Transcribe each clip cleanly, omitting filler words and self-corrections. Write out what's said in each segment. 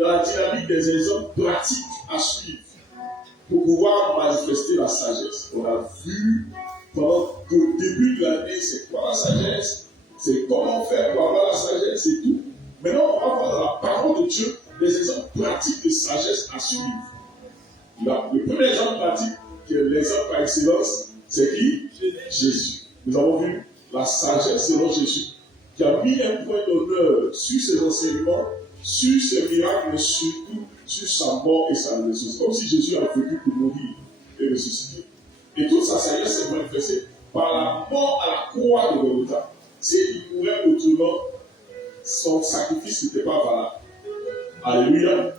dans la dynamique des exemples pratiques à suivre pour pouvoir manifester la sagesse. On a vu pendant le début de l'année, c'est quoi la sagesse, c'est comment faire pour avoir la sagesse et tout. Maintenant, on va voir dans la parole de Dieu des exemples pratiques de sagesse à suivre. Le premier exemple pratique, qui est l'exemple par excellence, c'est qui? Jésus. Nous avons vu la sagesse selon Jésus, qui a mis un point d'honneur sur ses enseignements, sur ses miracles, mais surtout sur sa mort et sa résurrection. Comme si Jésus a vécu pour mourir et ressusciter. Et toute sa sagesse s'est manifestée par la mort à la croix de Golgotha. S'il mourait autrement, son sacrifice n'était pas valable. Alléluia.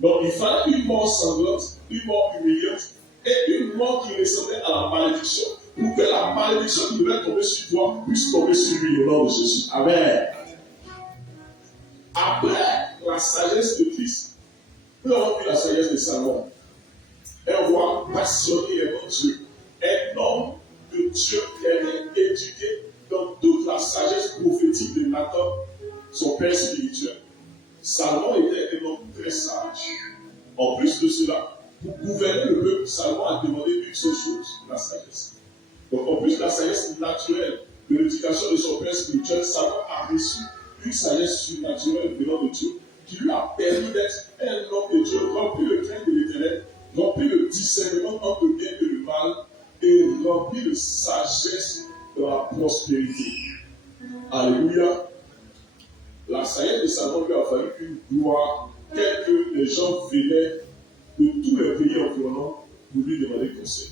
Donc il fallait une mort sanglante, une mort humiliante et une mort qui ressemblait à la malédiction pour que la malédiction qui devait tomber sur toi puisse tomber sur lui au nom de Jésus. Amen. Après la sagesse de Christ, nous avons vu la sagesse de Salomon. Un roi passionné aimant Dieu, un homme de Dieu qui a été éduqué dans toute la sagesse prophétique de Nathan, son père spirituel. Salomon était un homme très sage. En plus de cela, pour gouverner le peuple, Salomon a demandé une seule chose, la sagesse. Donc en plus de la sagesse naturelle de l'éducation de son père spirituel, Salomon a reçu une sagesse surnaturelle venant de Dieu qui lui a permis d'être un homme de Dieu, rempli de crainte de l'Éternel, rempli de discernement entre le bien et le mal, et rempli de sagesse de la prospérité. Alléluia. La sagesse de Salomon lui a fallu une gloire telle que les gens venaient de tous les pays environnants pour lui demander conseil.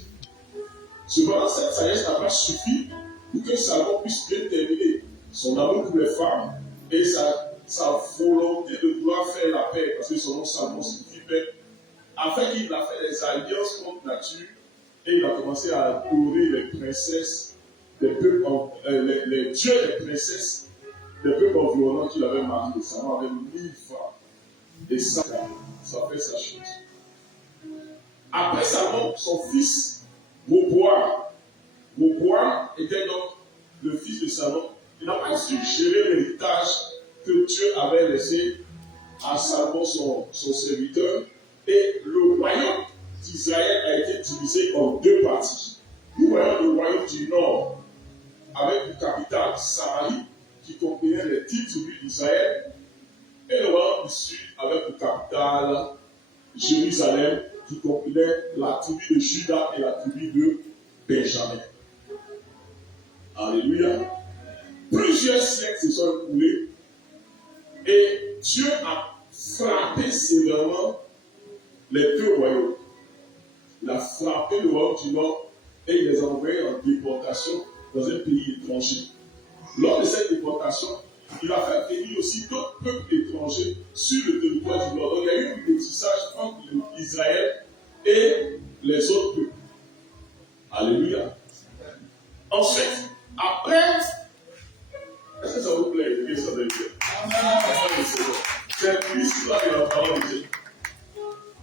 Cependant, cette sagesse n'a pas suffi pour que Salomon puisse bien terminer son amour pour les femmes et sa volonté de vouloir faire la paix, parce que son nom Salomon signifie paix, afin qu'il a fait des alliances contre nature et il a commencé à adorer les princesses, les dieux des princesses, des peuples environnants qu'il avait mariés. Salomon avait 1000 femmes. Et ça fait sa chute. Après Salomon, son fils, Roboam était donc le fils de Salomon. Il n'a pas su gérer l'héritage que Dieu avait laissé à Salomon, son serviteur. Et le royaume d'Israël a été divisé en deux parties. Nous voyons le royaume du nord, avec une capitale, Samarie, qui comprenait les 10 tribus d'Israël, et le royaume du sud, avec une capitale, Jérusalem, qui comprenait la tribu de Juda et la tribu de Benjamin. Alléluia. Plusieurs siècles se sont écoulés et Dieu a frappé sévèrement les deux royaumes. Il a frappé le royaume du Nord et il les a envoyés en déportation dans un pays étranger. Lors de cette déportation, il a fait venir aussi d'autres peuples étrangers sur le territoire du Nord. Donc il y a eu un métissage entre Israël et les autres peuples. Alléluia. Ensuite, après, est-ce que ça vous plaît de ça de Dieu? C'est l'histoire de la parole de Dieu.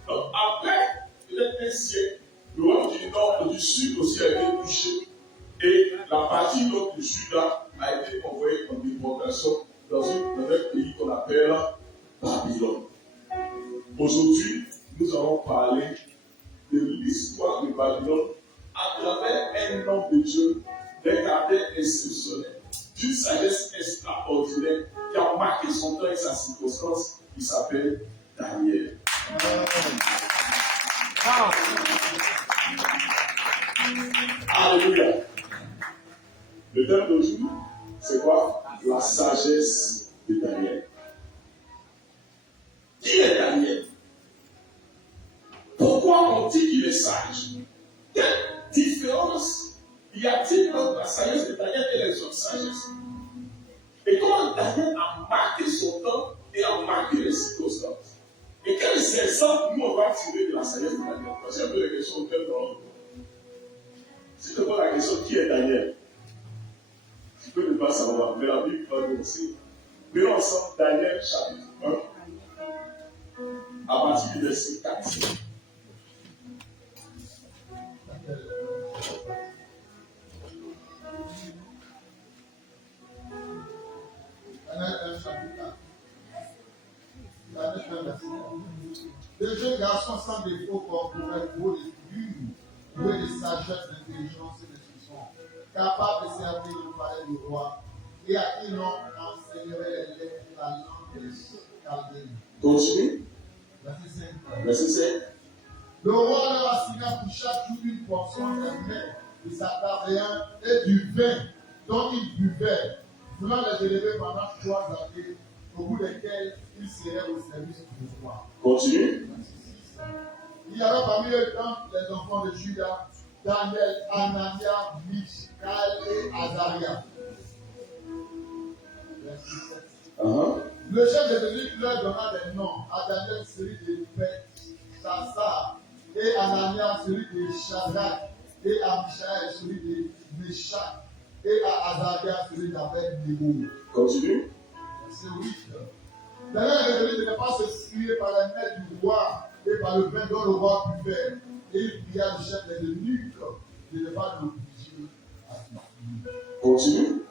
Donc après, peut-être un siècle, le royaume du Nord et du Sud aussi a été touché. Et la partie nord du Juda a été envoyée en déportation dans un pays qu'on appelle Babylone. Aujourd'hui, nous allons parler de l'histoire de Babylone à travers un homme de Dieu, d'un caractère exceptionnel, d'une sagesse extraordinaire qui a marqué son temps et sa circonstance, qui s'appelle Daniel. Alléluia. Le thème d'aujourd'hui, c'est quoi? La sagesse de Daniel. Qui est Daniel? Pourquoi on dit qu'il est sage? Quelle différence y a-t-il entre la sagesse de Daniel et les autres sagesses? Et comment Daniel a marqué son temps et a marqué les circonstances? Et quels exemples nous on va tirer de la sagesse de Daniel? Parce qu'il y a un peu de questions auxquelles nous allons répondre. Si tu poses la question, qui est Daniel? Tu peux ne pas savoir, mais la Bible va nous enseigner. Prenons ensemble Daniel chapitre 1, à partir du verset 4. Daniel 1, chapitre 4. Daniel 1, Le jeune garçon sans défaut pour être beau de figure, doué de sagesse, d'intelligence et d'instruction, capable de servir le palais du roi, et à qui l'on enseignerait les lettres, la langue et les chaldéens. Continue. Verset 5. Le roi leur assigna pour chaque jour une portion de mets, de sa taverne et du vin dont ils buvaient, voulant les élever pendant 3 années, au bout desquelles ils seraient au service du roi. Continue. Il y avait parmi eux les enfants de Judas, Daniel, Anania, Michal et Azaria. Verset 7. Le chef de l'Église leur donna des noms. À Daniel, celui de Belshazzar, et Anania, celui de Shadrach, et à Michel, celui de Meshach, et à Azaria, celui d'Abed-Nego. Continue. Verset 8. Daniel ne devait pas se souiller par la main du roi et par le vin dont le roi buvait. Et il pria le chef des eunuques de ne pas l'obliger à souffrir. Continue.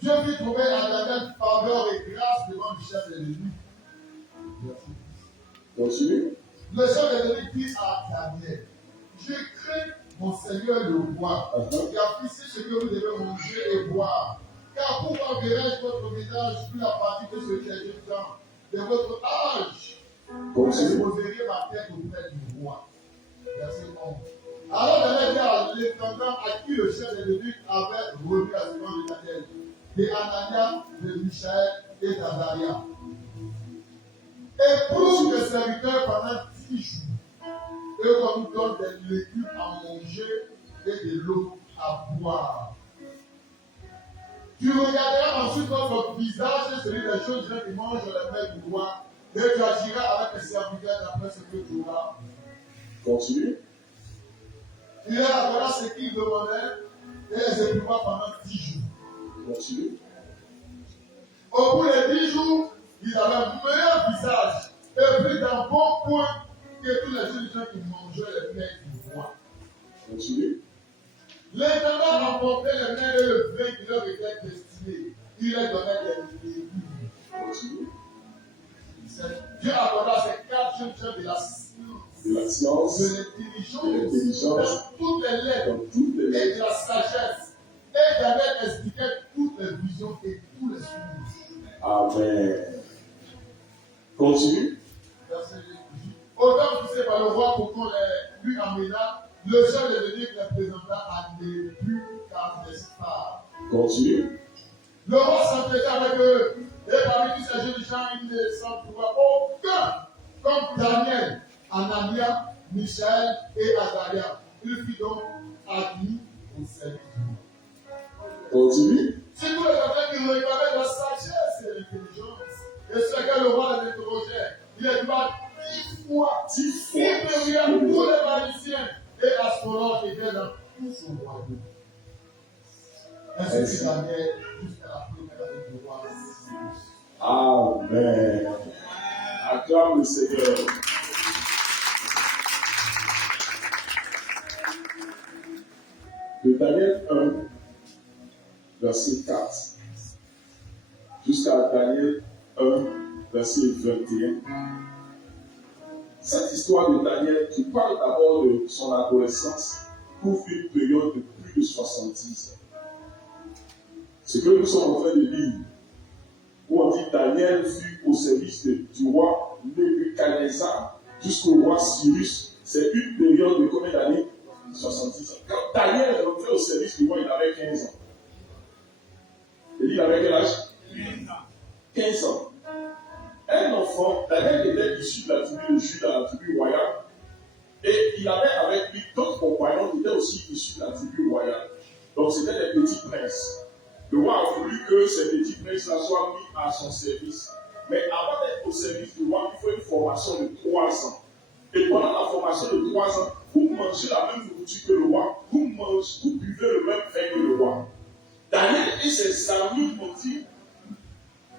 Dieu fit trouver à Daniel faveur et grâce devant le chef des eunuques. Continue. Le chef des eunuques dit à Daniel: je crains mon Seigneur le roi, qui a fixé ce que vous devez manger et boire. Car pourquoi verrai-je votre visage plus la partie que celui des jeunes gens de votre âge? Vous poseriez ma tête auprès du roi. Verset 11. Alors Daniel dit à l'intendant à qui le chef des eunuques avait remis la seconde de Daniel, de Anania, de Michel et d'Azaria: éprouve tes serviteurs pendant 10 jours, et qu'on nous donne des légumes à manger et de l'eau à boire. Tu regarderas ensuite notre visage et celui des choses qui mangent les mets du roi, et tu agiras avec tes serviteurs d'après ce que tu auras. Continue. Il leur appela ce qu'ils demandaient et les éprouva pendant 10 jours. Continue. Au bout des 10 jours, ils avaient un meilleur visage et plus d'un bon point que tous les jeunes gens qui mangeaient les mets du roi. Continue. L'intendant emportait les mets et le vin qui leur était destiné. Il leur donnait des légumes. Continue. Dieu accorda ces 4 jeunes gens de la science, de l'intelligence, dans toutes les lettres et de la sagesse. Et Daniel expliquait toutes les visions et tous les songes. Amen. Continue. Autant poussé par le roi pour qu'on les lui amena, le chef des eunuques les présenta à Nebuchadnezzar. Continue. Le roi s'entêtait avec eux, et parmi tous ces jeunes gens, il ne s'en trouva aucun comme Daniel, Anania, Michel et Azaria. Il fit donc admis au service du roi. Continue. C'est tous les enfants qui regardaient la sagesse et l'intelligence, et ce que le roi les interrogeait, il est droit 10 fois. Il regarde tous les magiciens et astrologues qui étaient dans tout son royaume. Ainsi que Daniel jusqu'à la première année du roi. Amen. Acclame le Seigneur. De Daniel 1, verset 4, jusqu'à Daniel 1, verset 21. Cette histoire de Daniel qui parle d'abord de son adolescence couvre une période de plus de 70 ans. Ce que nous sommes en train de lire, où on dit Daniel fut au service du roi Nebuchadnezzar jusqu'au roi Cyrus, c'est une période de combien d'années? 70 ans. Quand Daniel est rentré au service du roi, il avait 15 ans. Et il avait quel âge? 15 ans. Un enfant, Daniel était issu de la tribu de Juda, la tribu royale, et il avait avec lui d'autres compagnons qui étaient aussi issus de la tribu royale. Donc c'était des petits princes. Le roi a voulu que ces petits princes-là soient mis à son service. Mais avant d'être au service du roi, il faut une formation de 3 ans. Et pendant la formation de 3 ans, vous mangez la même nourriture que le roi, vous buvez le même vin que le roi. Daniel et ses amis m'ont dit,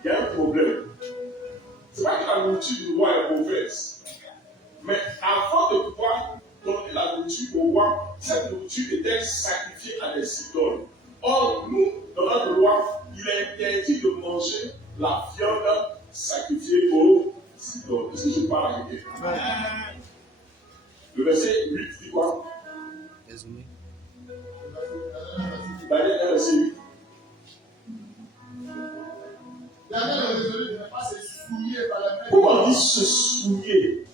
il y a un problème. Ce n'est pas que la nourriture du roi est mauvaise. Mais avant de pouvoir donner la nourriture au roi, cette nourriture était sacrifiée à des idoles. Or, nous, dans notre loi, il est interdit de manger la viande sacrifiée aux idoles. d'idoles. Est-ce que je parle à quelqu'un? Le verset 8 dit quoi? Résumé. Daniel 1, verset 8. Daniel est résolu de ne pas se souiller par la main. Pourquoi on dit se souiller?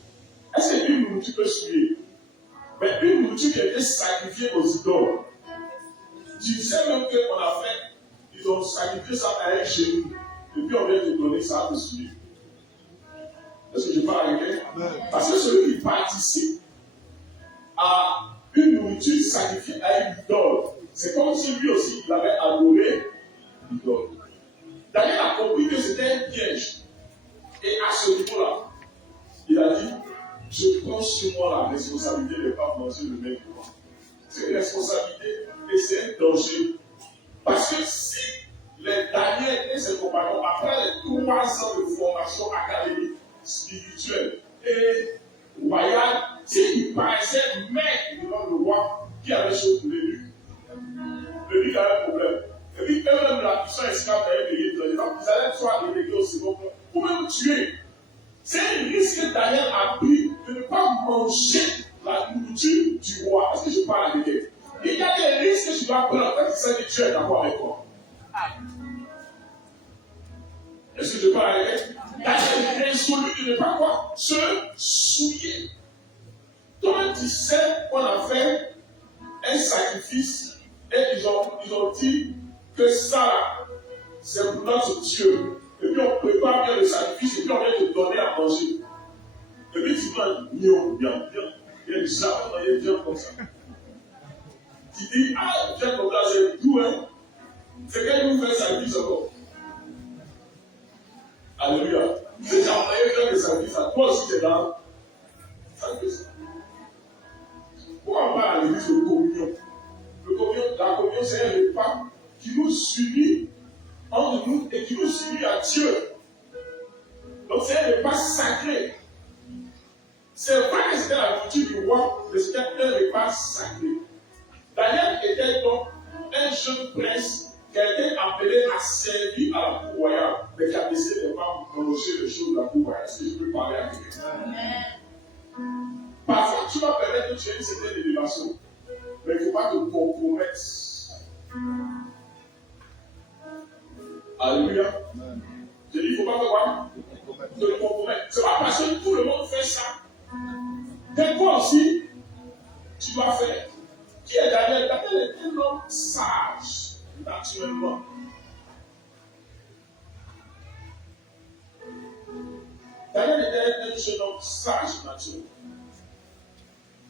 Est-ce qu'une nourriture peut souiller? Mais une nourriture qui a été sacrifiée aux idoles. Tu sais même qu'on a fait, ils ont sacrifié ça à un genou. Et puis on vient te donner ça à te souiller. Est-ce que je parle à quelqu'un? Parce que celui qui participe à une nourriture sacrifiée à une idole, c'est comme si lui aussi il avait adoré l'idole. Daniel a compris que c'était un piège. Et à ce niveau-là, il a dit, je prends sur moi la responsabilité de ne pas manger le même que moi. C'est une responsabilité et c'est un danger. Parce que si les Daniel et ses compagnons, après les 3 ans de formation académique, spirituelle et royale, s'ils paraissaient maîtres devant le roi qui avait chose pour l'élu, le lui avait un problème. Et puis eux-mêmes, la puissance esclave d'ailleurs payé, ils allaient soit délégués au second plan, ou même tuer. C'est un risque que Daniel a pris de ne pas manger la nourriture du roi. Est-ce que je parle à quelqu'un? Il y a des risques que tu dois prendre quand tu sais que tu es d'accord avec toi. Est-ce que je parle à quelqu'un? Daniel est résolu de ne pas quoi? Se souiller. Toi, tu sais qu'on a fait un sacrifice et ils ont dit que ça, c'est pour notre Dieu. Et puis on prépare bien le sacrifice et puis on vient te donner à manger. Et puis tu manges bien. Il y a jamais bien comme ça. Tu dis, ah, bien comme ça, c'est tout, hein. C'est quand nous fait le sacrifice encore. Alléluia. C'est déjà envoyé faire le sacrifice à toi aussi, tu es dans le sacrifice. Pourquoi on parle à l'église de communion? La communion, c'est un repas qui nous unit entre nous et qui nous unit à Dieu. Donc c'est un repas sacré. C'est vrai que c'était la nourriture du roi, mais c'était un repas sacré. Daniel était donc un jeune prince qui a été appelé à servir à la cour royale, mais qui a décidé de ne pas manger les choses de la cour royale. Est-ce que je peux parler à quelqu'un? Parfois, tu vas permettre que tu aies une certaine élévation, mais il ne faut pas te compromettre. Alléluia. Je dis, il ne faut pas te quoi? Te compromettre. Ce n'est pas parce que tout le monde fait ça. Et toi aussi, tu dois faire. Qui est Daniel? Daniel est un homme sage, naturellement. Daniel était un jeune homme sage, naturellement.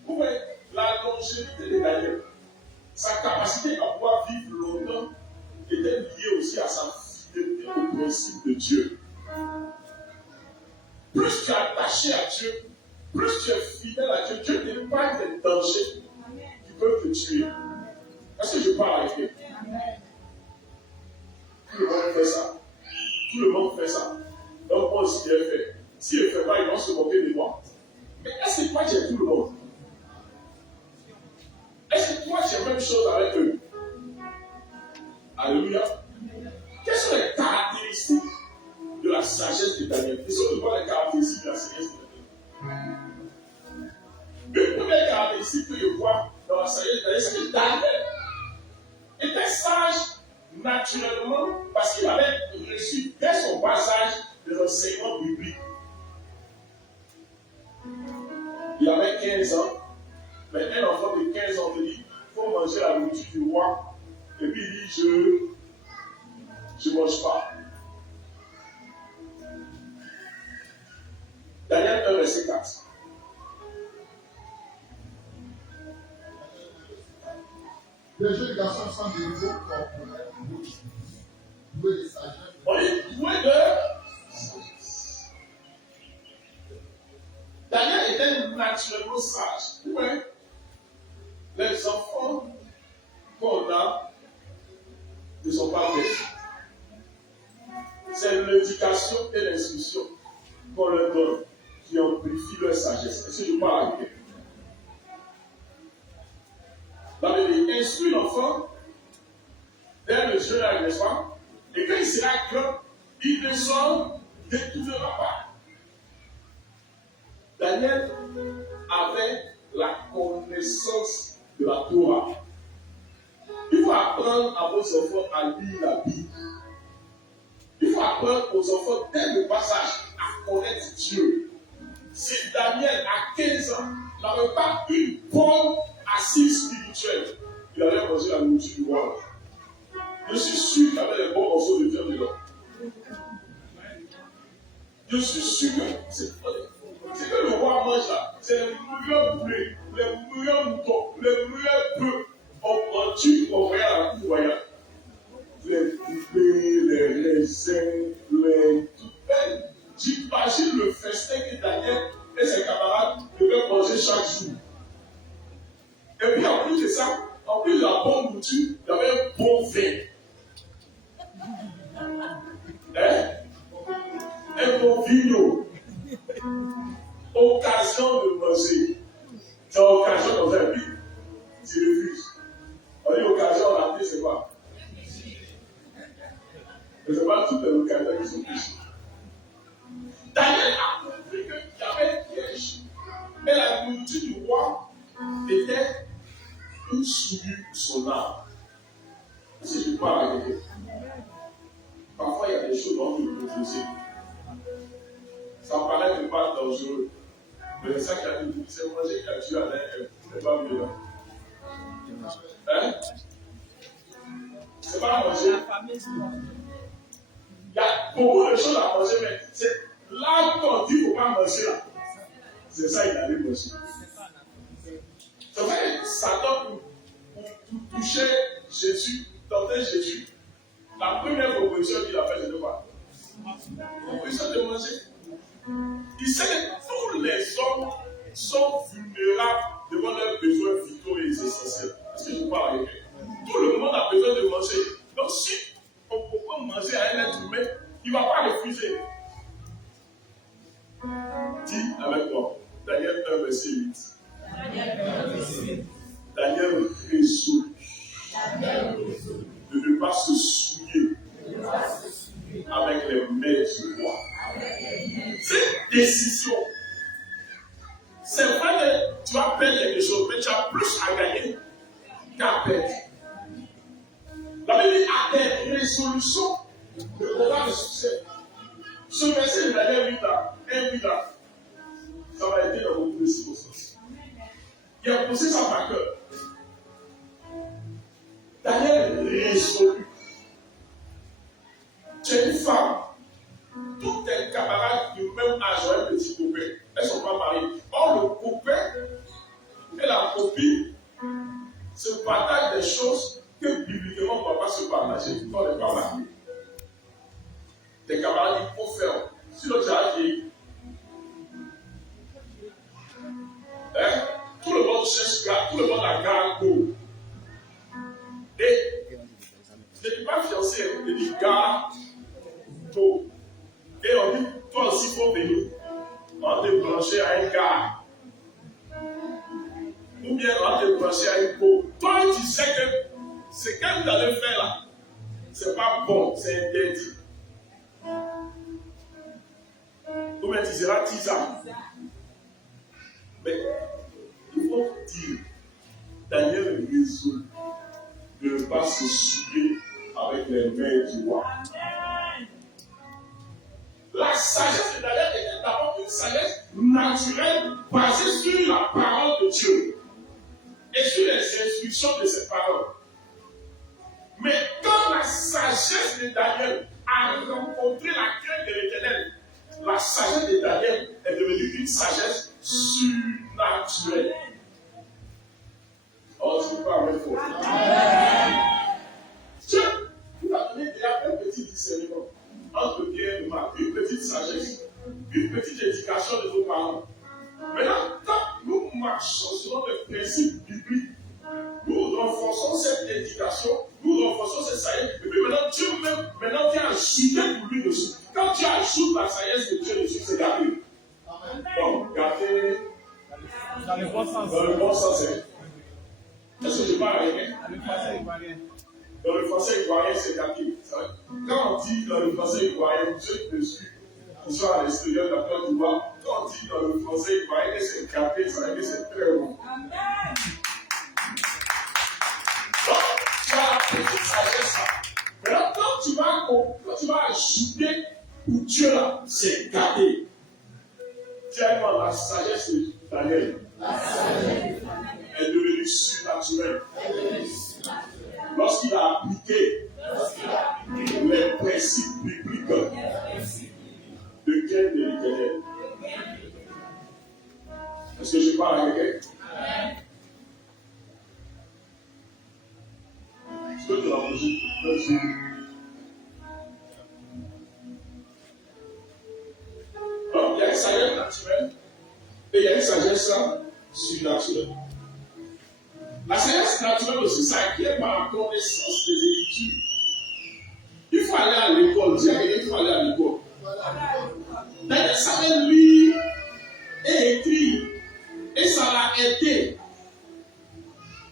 Vous voyez, la longévité de Daniel, sa capacité à pouvoir vivre longtemps, était liée aussi à sa fidélité au principe de Dieu. Plus tu es attaché à Dieu, plus tu es fidèle à Dieu, Dieu t'épargne des dangers qui peuvent te tuer. Est-ce que je parle avec eux? Tout le monde fait ça. Tout le monde fait ça. Donc moi aussi, je l'ai fait. S'il ne le fait pas, ils vont se moquer de moi. Mais est-ce que toi, tu es tout le monde? Est-ce que toi, tu es la même chose avec eux? Alléluia. Quelles sont les caractéristiques de la sagesse de Daniel? Ils sont de voir les caractéristiques de la sagesse de Daniel. Une première caractéristique que je vois dans la sagesse de Daniel, c'est que Daniel était sage naturellement parce qu'il avait reçu dès son bas âge des enseignements bibliques. Il avait 15 ans, mais un enfant de 15 ans te dit il faut manger la nourriture du roi, et puis il dit je ne mange pas. Daniel 1, verset 4. Les jeunes garçons sont des nouveaux corporels, doués de sagesse. On est doué de sagesse. Daniel était naturellement sage. Oui. Les enfants qu'on a ne sont pas bêtes. C'est l'éducation et l'instruction qu'on leur donne qui amplifie leur sagesse. Est-ce que je parle avec eux? La Bible instruit l'enfant dès le jeune âge, n'est-ce pas? Et quand il sera grand, il ne s'en détournera pas. Daniel avait la connaissance de la Torah. Il faut apprendre à vos enfants à lire la Bible. Il faut apprendre aux enfants dès le passage à connaître Dieu. Si Daniel, à 15 ans, n'avait pas une bonne assise spirituelle, il allait manger la nourriture du roi. Je suis sûr qu'il avait les bons morceaux de viande dedans. Je suis sûr que c'est que le roi mange là, c'est les meilleurs poulets, les meilleurs moutons, les meilleurs bœufs. On tue, on regarde la cour royale. Les poulets, les raisins, les tout. J'imagine le festin que Daniel et ses camarades devaient manger chaque jour. Et puis en plus de ça, en plus de la bonne nourriture, il y avait un bon vin. Un bon vino. Occasion de manger. C'est occasion dans un but. Tu refuses. On dit occasion, on a dit c'est quoi? Mais c'est pas toutes les occasions qui sont péchées. Daniel a compris qu'il y avait un piège. Et la nourriture du roi était une souillure pour son âme. Si je parle à quelqu'un, parfois il y a des choses dont je peux poser. Ça paraît pas dangereux. Mais c'est ça qui a dit, c'est manger qui a tué à l'un, c'est pas violent. Hein? C'est pas manger. Il y a beaucoup de choses à manger, mais c'est là qu'on dit qu'il ne faut pas manger là. C'est ça qu'il allait manger. C'est vrai que Satan, pour toucher Jésus, tenter Jésus, la première proposition qu'il a faite, c'est de quoi? Proposition de manger. Il sait que tous les hommes sont vulnérables devant leurs besoins vitaux et essentiels. Est-ce que je parle avec eux? Tout le monde a besoin de manger. Donc si on propose manger à un être humain, il ne va pas refuser. Dis avec moi, Daniel 1, verset 8. Daniel résolut de ne pas se souiller avec les mains du roi. Cette décision, c'est vrai que tu vas perdre quelque chose, mais tu as plus à gagner qu'à perdre. La Bible dit à des résolutions de combat de succès. Ce verset de Daniel 8 là, 1 là, ça va aider dans votre décision. Il a posé ça par cœur. Daniel résolu. Tu es une femme. Tous tes camarades du même âge ont un petit copain. Elles ne sont pas mariées. Or, le copain et la copine se partagent des choses que bibliquement on ne va pas se partager quand on n'est pas marié. Tes camarades, il faut faire. Sinon, tu as vieilli. Tout le monde cherche, tout le monde a garde go. Et je ne dis pas fiancé, je dis garde go. Et on dit, toi aussi, il faut venir. On te brancher à un gars. Ou bien on te brancher à une peau. Toi, tu sais que ce que tu allais faire là, c'est pas bon, c'est interdit. Ou bien tu seras tisa. Mais il faut dire, Daniel résolut de ne pas se souiller avec les mains du roi. La sagesse de Daniel était d'abord une sagesse naturelle basée sur la parole de Dieu et sur les instructions de ses paroles. Mais quand la sagesse de Daniel a rencontré la crainte de l'Éternel, la sagesse de Daniel est devenue une sagesse surnaturelle. Oh, tu peux avec toi. Dieu nous a donné déjà un petit discernement entre bien et mal, une petite sagesse, une petite éducation de nos parents. Maintenant, quand nous marchons selon les principes bibliques, nous renforçons cette éducation, nous renforçons cette sagesse, et puis maintenant Dieu même, maintenant vient ajouter pour lui dessus. Quand tu ajoutes la sagesse de Dieu dessus, c'est gâté. Donc, gâté dans le bon sens. Dans le bon sens, est-ce que je parle avec elle? Dans le français ivoirien, c'est gâté. Quand on dit dans le français ivoirien, Dieu dessus, qui soit à l'extérieur de la Côte d'Ivoire, quand on dit dit dans le français, il paraît que c'est capé, ça veut dire que c'est très bon. Amen. Donc, tu as la petite sagesse là. Maintenant, quand tu vas ajouter pour Dieu là, c'est gâté. Tu as la sagesse de Daniel. La sagesse Est devenue surnaturelle. Lorsqu'il a appliqué les principes bibliques de quel de l'Éternel. Est-ce que je parle à quelqu'un? Est-ce que tu l'as entendu? Merci. Donc, il y a une sagesse naturelle et il y a une sagesse surnaturelle. La sagesse naturelle aussi s'acquiert par la connaissance des Écritures. Il faut aller à l'école. Dis à il faut aller à l'école. Daniel savait lire et écrire. Et ça l'a aidé.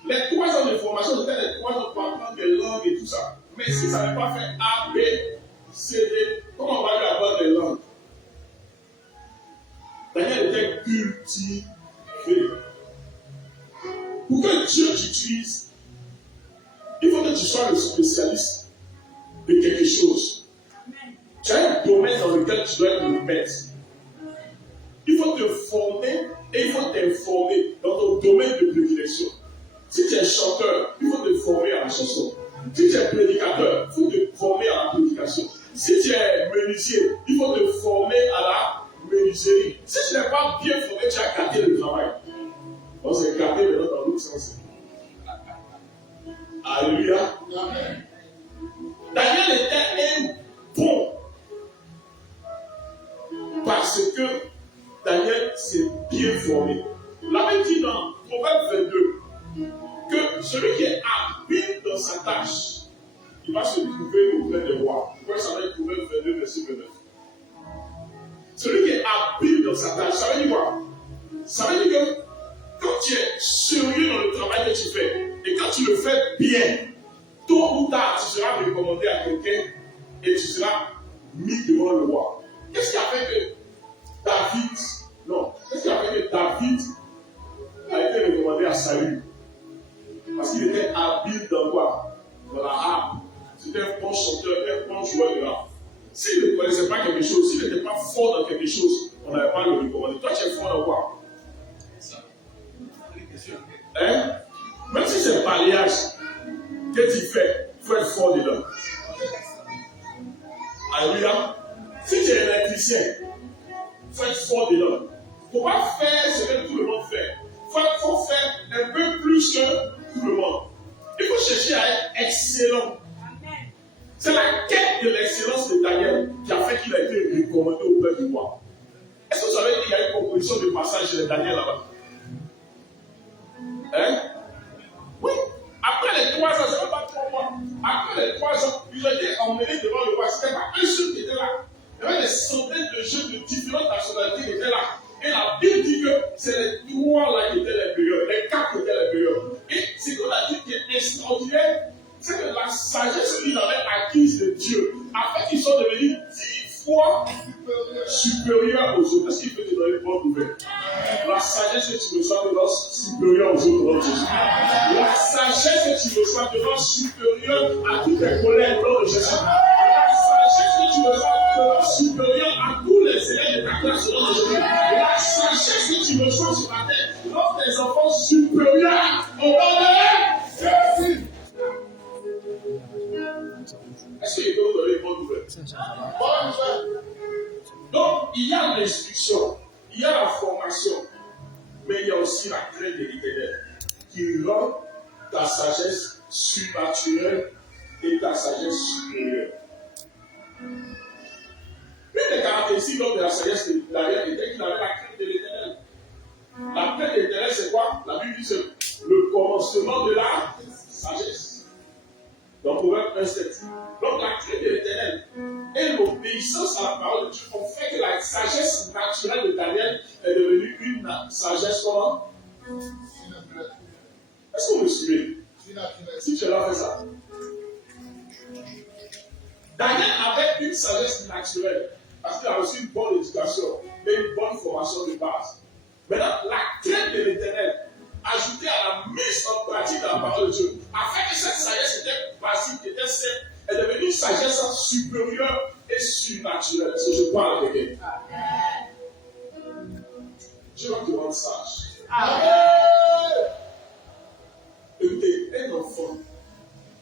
Les 3 ans de formation, c'était les 3 ans pour apprendre des langues et tout ça. Mais s'il ne savait pas faire A, B, C, D, comment on va lui apprendre des langues? Daniel était cultivé. Pour que Dieu t'utilise, il faut que tu sois le spécialiste de quelque chose. Tu as un domaine dans lequel tu dois être le maître. Il faut te former et il faut t'informer dans ton domaine de prédilection. Si tu es chanteur, il faut te former à la chanson. Si tu es prédicateur, il faut te former à la prédication. Si tu es menuisier, il faut te former à la menuiserie. Si tu n'es pas bien formé, tu as gâté le travail. On s'est gâté maintenant dans l'autre sens. Alléluia. Daniel était un bon. Parce que Daniel s'est bien formé. La Bible dit dans Proverbe 22 que celui qui est habile dans sa tâche, il va se trouver auprès des rois. Pourquoi ça va être Proverbe 22, verset 29? Celui qui est habile dans sa tâche, ça veut dire quoi? Ça veut dire que quand tu es sérieux dans le travail que tu fais, et quand tu le fais bien, tôt ou tard, tu seras recommandé à quelqu'un et tu seras mis devant le roi. Qu'est-ce qui a fait que David a été recommandé à Saül? Parce qu'il était habile dans quoi? Dans la harpe. C'était un bon chanteur, un bon joueur de harpe. S'il ne connaissait pas quelque chose, s'il n'était pas fort dans quelque chose, on n'avait pas le recommandé. Toi, tu es fort dans quoi? Hein? Même si c'est balayage que tu fais, il faut être fort dedans. Alléluia. Si tu es électricien, il faut être fort dedans. Il ne faut pas faire ce que tout le monde fait. Il faut faire un peu plus que tout le monde. Il faut chercher à être excellent. C'est la quête de l'excellence de Daniel qui a fait qu'il a été recommandé auprès du roi. Est-ce que vous savez qu'il y a une composition de passage chez Daniel là-bas? Hein? Oui. Après les 3 ans, ce n'est pas 3 mois. Après les 3 ans, ils ont été emmenés devant le roi. Ce n'était pas un seul qui était là. Il y avait des centaines de jeunes de différentes nationalités qui étaient là. Et la Bible dit que c'est les 3 là qui étaient les meilleurs, les 4 qui étaient les meilleurs. Et ce qu'on a dit qui est extraordinaire, c'est que la sagesse qu'ils avaient acquise de Dieu a fait qu'ils sont devenus 10 fois supérieurs aux autres. Est-ce qu'il peut te donner une bonne nouvelle? La sagesse que tu reçois te rend supérieure aux autres au nom de Jésus. La sagesse que tu reçois te rend supérieure à tous tes collègues au nom de Jésus. La sagesse que tu reçois te rend supérieure à tous les élèves de ta classe au nom de Jésus. La sagesse que tu reçois sur ta tête rend tes enfants supérieurs au nom de Jésus. Est-ce qu'il peut vous donner une bonne nouvelle? Donc, il y a l'instruction, il y a la formation, mais il y a aussi la crainte de l'Éternel qui rend ta sagesse surnaturelle et ta sagesse supérieure. Une des caractéristiques de la sagesse de Daniel était qu'il avait la crainte de l'Éternel. La crainte de l'Éternel, c'est quoi? La Bible dit que c'est le commencement de la sagesse. Dans Proverbe 1,7. Donc la crainte de l'Éternel et l'obéissance à la parole de Dieu ont fait que la sagesse naturelle de Daniel est devenue une sagesse comment? Est-ce que vous me suivez? Si tu es là, fais ça. Daniel avait une sagesse naturelle parce qu'il a reçu une bonne éducation et une bonne formation. information de base. Maintenant, la crainte de l'Éternel, ajoutée à la mise en pratique de la parole de Dieu, afin que cette sagesse était passive, était simple, est devenue une sagesse supérieure et surnaturelle. Est-ce que je parle avec elle? Dieu va te rendre sage. Écoutez, un enfant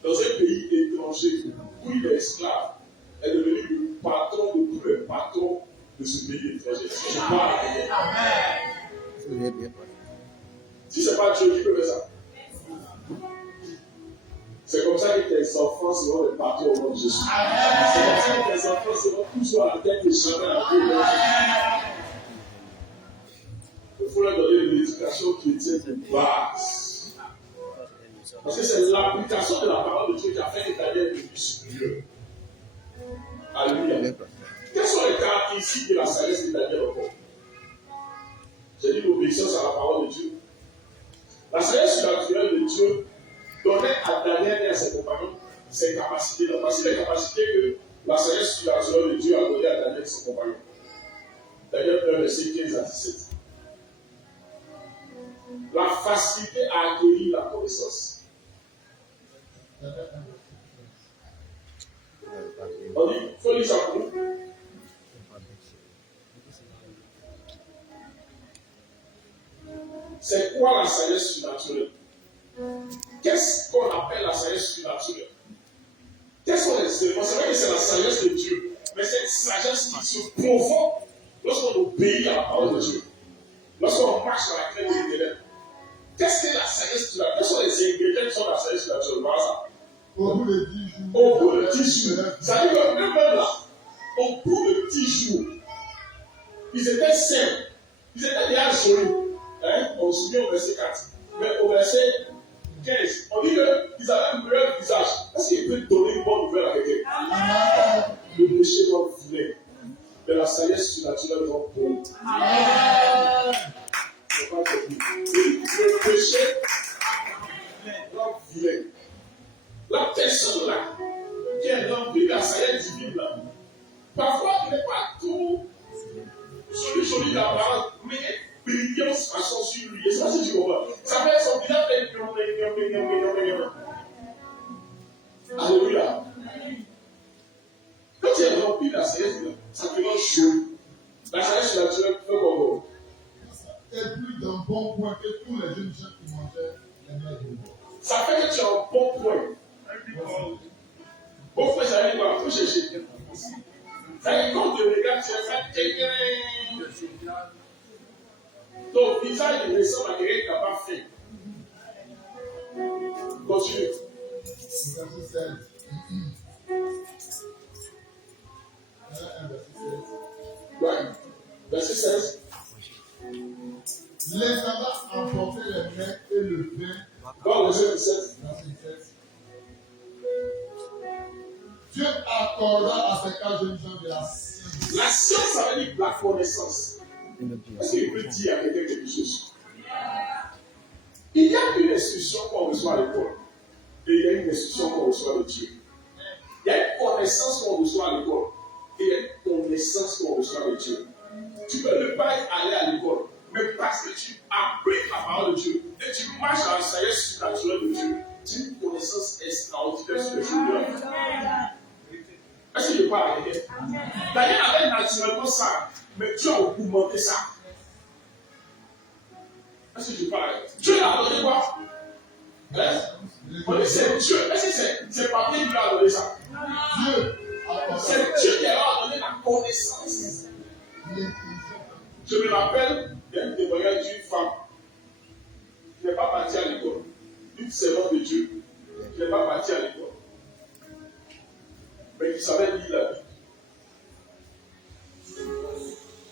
dans un pays étranger où il est esclave est devenu le patron de tous les patrons de ce pays étranger. Est-ce que je parle avec elle? Si ce n'est pas Dieu qui peut faire ça. C'est comme ça que tes enfants seront les patrons au nom de Jésus. C'est comme ça que tes enfants seront toujours à la tête et jamais à la queue. Il faut leur donner une éducation chrétienne de base. Parce que c'est l'application de la parole de Dieu qui a fait que Daniel est devenu supérieur. Alléluia. Quelles sont les caractéristiques de la sagesse de Daniel encore? J'ai dit l'obéissance à la parole de Dieu. La sagesse surnaturelle de Dieu donnait à Daniel et à ses compagnons ses capacités. Donc, voici les capacités que la sagesse surnaturelle de Dieu a données à Daniel et ses compagnons. Daniel 1, verset 15 à 17. La facilité à acquérir la connaissance. On dit, il faut lire ça pour nous. C'est quoi la sagesse surnaturelle? Qu'est-ce qu'on appelle la sagesse surnaturelle? Quels sont les éléments? C'est vrai que c'est la sagesse de Dieu, mais cette sagesse qui se provoque lorsqu'on obéit à la parole de Dieu, lorsqu'on marche dans la crainte de l'Éternel. Qu'est-ce que la sagesse surnaturelle? Quels sont les ingrédients qui sont dans la sagesse surnaturelle? Voilà ça. Au bout de 10 jours. Au bout de 10 jours. Ça veut dire que même là, au bout de 10 jours, ils étaient sains. Ils étaient déjà jolis. Hein? On se souvient au verset 4. Mais au verset 15, on dit qu'ils avaient un meilleur visage. Est-ce qu'il peut donner une bonne nouvelle à quelqu'un? Le péché va vilain. Mais la sagesse surnaturelle va pour. Le péché va vilain. La personne là, qui est dans la sagesse divine là, parfois il n'est pas tout joli dans la parole, mais brillance façon sur lui. Et ça, si tu comprends, ça fait son visage fait alléluia. Quand tu es rempli de la sagesse, ça te rend chaud. La sagesse naturelle fait comment? Et plus d'un bon point que tous les jeunes gens qui mangeaient les mères de bois. Ça fait que tu as un bon point. Bon point, ça veut dire quoi? Il faut chercher. Ça veut dire quand tu regardes, tu as fait ton visage il ressemble à quelqu'un qui n'a pas fait. Continue. Verset 16. Ouais. Verset 16. Les Sabats emportaient les mets et le vin. Dans le verset 17. Verset 17. Dieu accorda à ces 4 jeunes gens de la science. La science, ça veut dire la connaissance. Est-ce qu'il peut dire à quelqu'un quelque chose? Il y a une instruction qu'on reçoit à l'école. Et il y a une instruction qu'on reçoit de Dieu. Il y a une connaissance qu'on reçoit à l'école. Et il y a une connaissance qu'on reçoit de Dieu. Tu ne peux pas aller à l'école, mais parce que tu appliques la parole de Dieu et tu marches dans la sagesse surnaturelle de Dieu, tu as une connaissance extraordinaire sur les choses de la vie. Est-ce que je parle à quelqu'un? Daniel avait naturellement ça, mais Dieu a augmenté ça. Est-ce que je parle? Dieu l'a donné quoi? Hein? C'est Dieu. Est-ce que c'est papier qui lui a donné ça? Dieu C'est Dieu qui leur a donné la connaissance. Je me rappelle d'un témoignage d'une femme qui n'est pas partie à l'école, une servante de Dieu qui n'est pas partie à l'école, mais qui savait lire la Bible.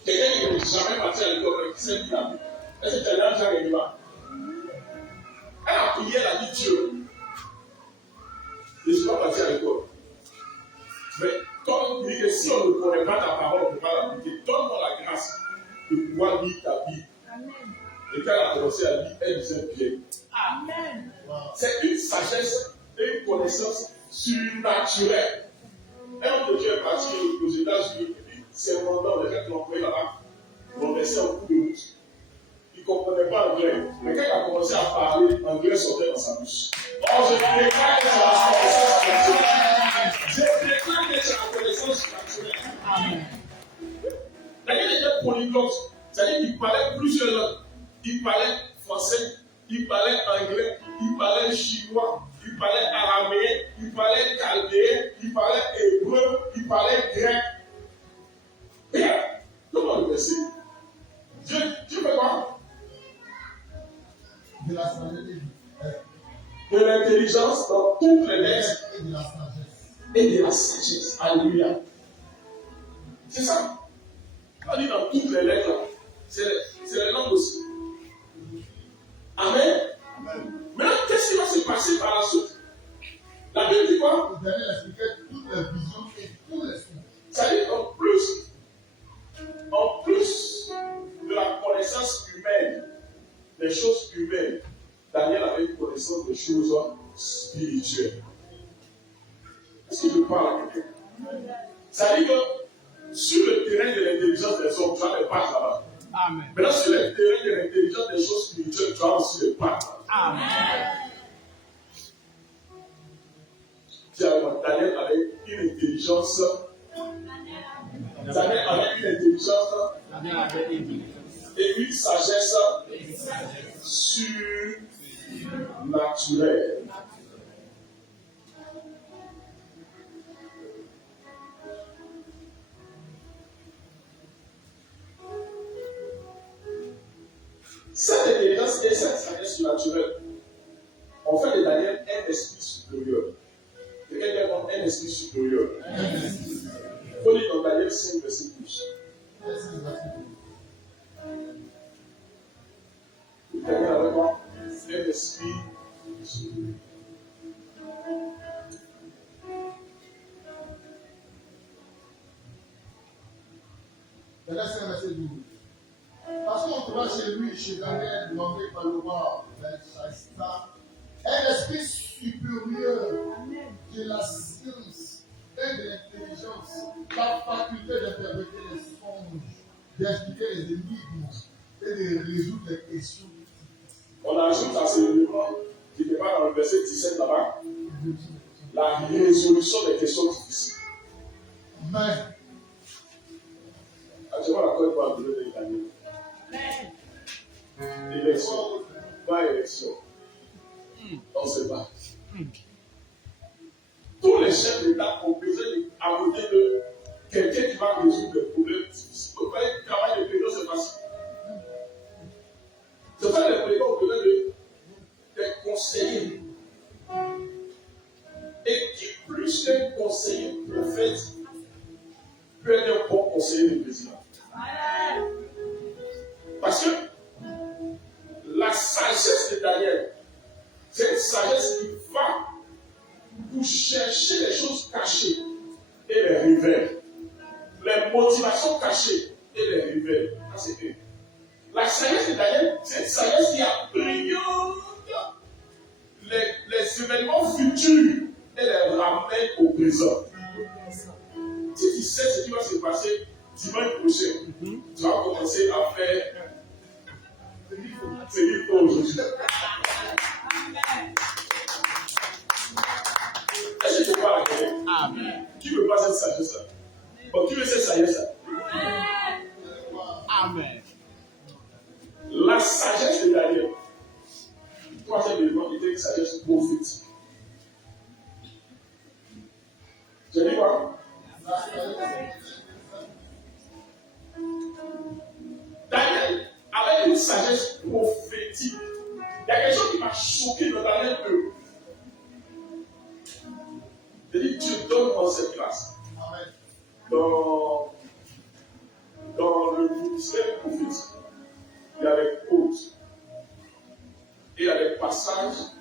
Quelqu'un qui n'est jamais parti à l'école, mais qui sait lire la Bible. Est-ce que tu as déjà gagné là? Elle a prié, elle a dit Dieu. Je ne suis pas parti à l'école. Mais quand on dit que si on ne connaît pas ta parole, on ne peut pas l'appliquer, donne-moi la grâce de pouvoir lire ta Bible. Amen. Et quand elle a commencé à lire, elle disait bien. Amen. C'est une sagesse et une connaissance surnaturelle. Un homme de Dieu est parti aux États-Unis, et puis c'est un mandat, les gens qui l'ont employé là-bas. on laissait un coup de route. Il ne comprenait pas anglais. Mais quand il a commencé à parler, l'anglais sortait dans sa bouche. Oh, je déclare que c'est la connaissance naturelle. Je déclare que c'est la connaissance naturelle. Amen. Daniel était polyglotte. C'est-à-dire qu'il parlait plusieurs langues. Il parlait français, il parlait anglais, il parlait chinois, il parlait araméen, il parlait chaldéen, il parlait hébreu, il parlait grec. Regarde, comment le verset? Dieu fait quoi? De la sagesse De l'intelligence dans toutes les lettres et de la sagesse. et de la sagesse. Alléluia. C'est ça. On dit dans toutes les lettres là. C'est les langues aussi. Amen. Amen. Maintenant, qu'est-ce qui va se passer par la suite? La Bible dit quoi? Daniel expliquait toutes les visions et tous les sons. Ça dit en plus de la connaissance humaine, des choses humaines, Daniel avait une connaissance des choses spirituelles. Est-ce que je parle à quelqu'un? Ça dit que sur le terrain de l'intelligence des hommes, tu as les pattes là-bas. Amen. Maintenant, sur le terrain de l'intelligence des choses spirituelles, tu as aussi les pattes. Amen. Daniel avait une intelligence. Daniel avait une intelligence et une sagesse surnaturelle. Cette intelligence et cette sagesse surnaturelle ont fait de Daniel un esprit supérieur. Quelqu'un dit un esprit supérieur. Il faut lire dans Daniel 5, verset 12. Quelqu'un avait quoi? Un esprit supérieur. Daniel 5, verset 12. Parce qu'on trouva chez lui, chez Daniel, nommé par le roi Belshazzar, un esprit supérieur de la science et de l'intelligence, la faculté d'interpréter les songes, d'expliquer les énigmes et de résoudre les questions. On ajoute à ces éléments qui n'est pas dans le verset 17 là-bas, la résolution des questions difficiles. Mais, actuellement, la Côte d'Ivoire de l'Italie. Élection, pas élection. On se bat. Tous les chefs d'État ont besoin à côté de quelqu'un qui va résoudre les problèmes difficiles. Donc, le travail de président, c'est facile. C'est ça les présidents ont besoin des conseillers. Et qui plus qu'un conseiller prophète peut être un bon conseiller du président. Parce que la sagesse de Daniel, c'est une sagesse qui va pour chercher les choses cachées et les révèle. Les motivations cachées et les révèle. Ça, c'est vrai. La sagesse de Daniel, c'est une sagesse qui appréhende les événements futurs et les ramène au présent. Si tu sais ce qui va se passer dimanche prochain, tu vas commencer à faire ce qu'il faut aujourd'hui. Est-ce que tu parles à quelqu'un? Amen. Qui veut pas cette sagesse-là? Bon, qui veut cette sagesse-là? Amen. La sagesse de Daniel, troisième élément, était une sagesse prophétique. J'ai dit quoi? Daniel avait une sagesse prophétique. Il y a quelque chose qui m'a choqué dans Daniel 2. Il dit, Dieu donne-moi cette classe. Dans le ministère prophétique, il y a des côtes. Et il y a des passages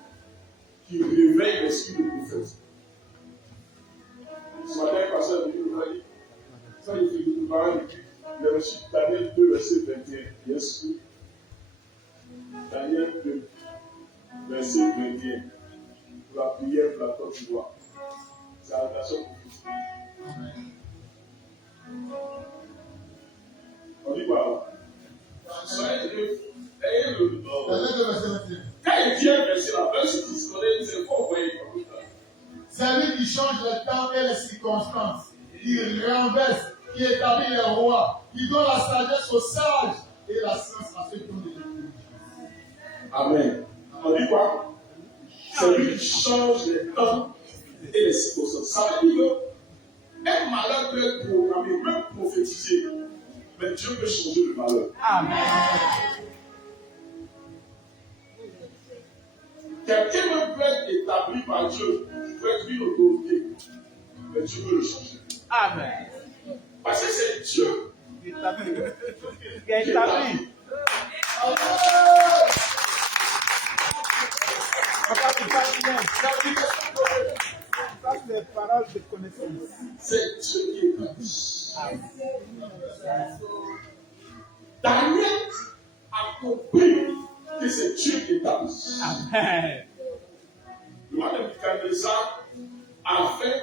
qui réveillent l'esprit du prophète. Ce matin, un pasteur de l'Église, ça il fait une parole, il a reçu Daniel 2, verset 21. Bien sûr. Daniel 2, verset 21. Pour la prière pour la Côte d'Ivoire. C'est la version prophétique. On dit quoi? Verset 21. Quand il vient verser la verset qui se connaît, c'est pas envoyé comme ça. C'est lui qui change le temps et les circonstances. Il renverse, qui établit les rois, qui donne la sagesse aux sages et la science à ceux qui ont des intelligences. Amen. On dit quoi? C'est lui qui change les temps et les circonstances. Ça veut dire qu'un malheur peut être programmé, même prophétisé, mais Dieu peut changer le malheur. Amen. Quelqu'un même peut être établi par Dieu, peut être une autorité, mais Dieu peut le changer. Amen. Parce que c'est Dieu Qui établit. qui est établi. Papa, tu parles bien. Ça, c'est des paroles de connaissance. C'est Dieu qui est établi. Daniel a compris que c'est Dieu qui est établi. Amen. Le roi Nebuchadnezzar avait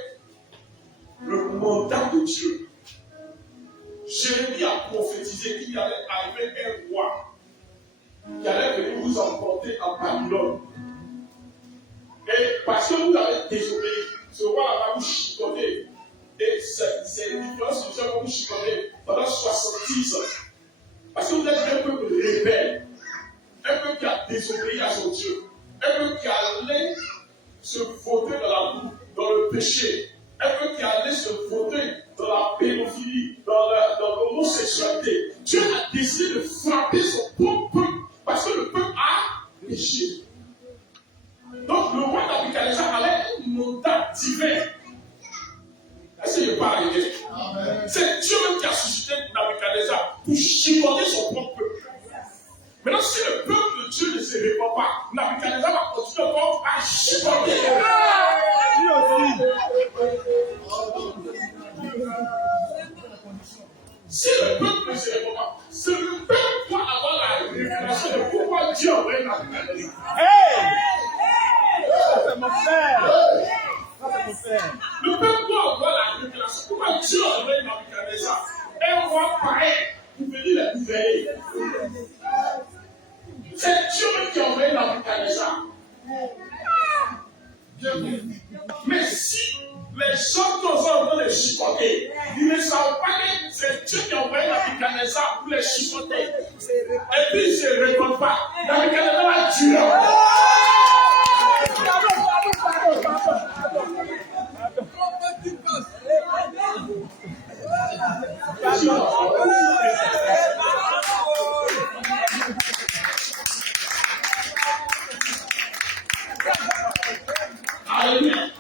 le mandat de Dieu. Jérémie a prophétisé qu'il allait arriver un roi qui allait venir vous emporter à Babylone. Et parce que vous avez désobéi, ce roi va vous chicoter. Et c'est une différence que Dieu va vous chicoter pendant 70 ans. Parce que vous êtes un peuple rebelle, un peuple qui a désobéi à son Dieu, un peuple qui allait se voter dans le péché, un peuple qui allait se voter dans la pédophilie, dans l'homosexualité. Dieu a décidé de frapper son propre peuple parce que le peuple a péché. Donc le roi Nebuchadnezzar avait un mandat divin. Est-ce que je parle bien? C'est Dieu même qui a suscité Nebuchadnezzar pour chicoter son propre peuple. Maintenant, si le peuple de Dieu ne se répand pas, Nebuchadnezzar va continuer encore à chicoter. Lui aussi. Si le peuple ne se répand pas, c'est le peuple qui doit avoir la révélation de pourquoi Dieu a envoyé Nebuchadnezzar. Hey! Ça, c'est mon frère. Ça, c'est mon frère. Le peuple doit avoir la révélation de pourquoi Dieu a envoyé Nebuchadnezzar. Un roi pareil pour venir les gouverner. C'est Dieu même qui a envoyé Nebuchadnezzar. Mais si les gens qui sont en train de les chicoter, ils ne savent pas que c'est Dieu qui a envoyé Nebuchadnezzar pour les chicoter. Et puis ils ne se répondent pas. Nebuchadnezzar va tuer. Alléluia.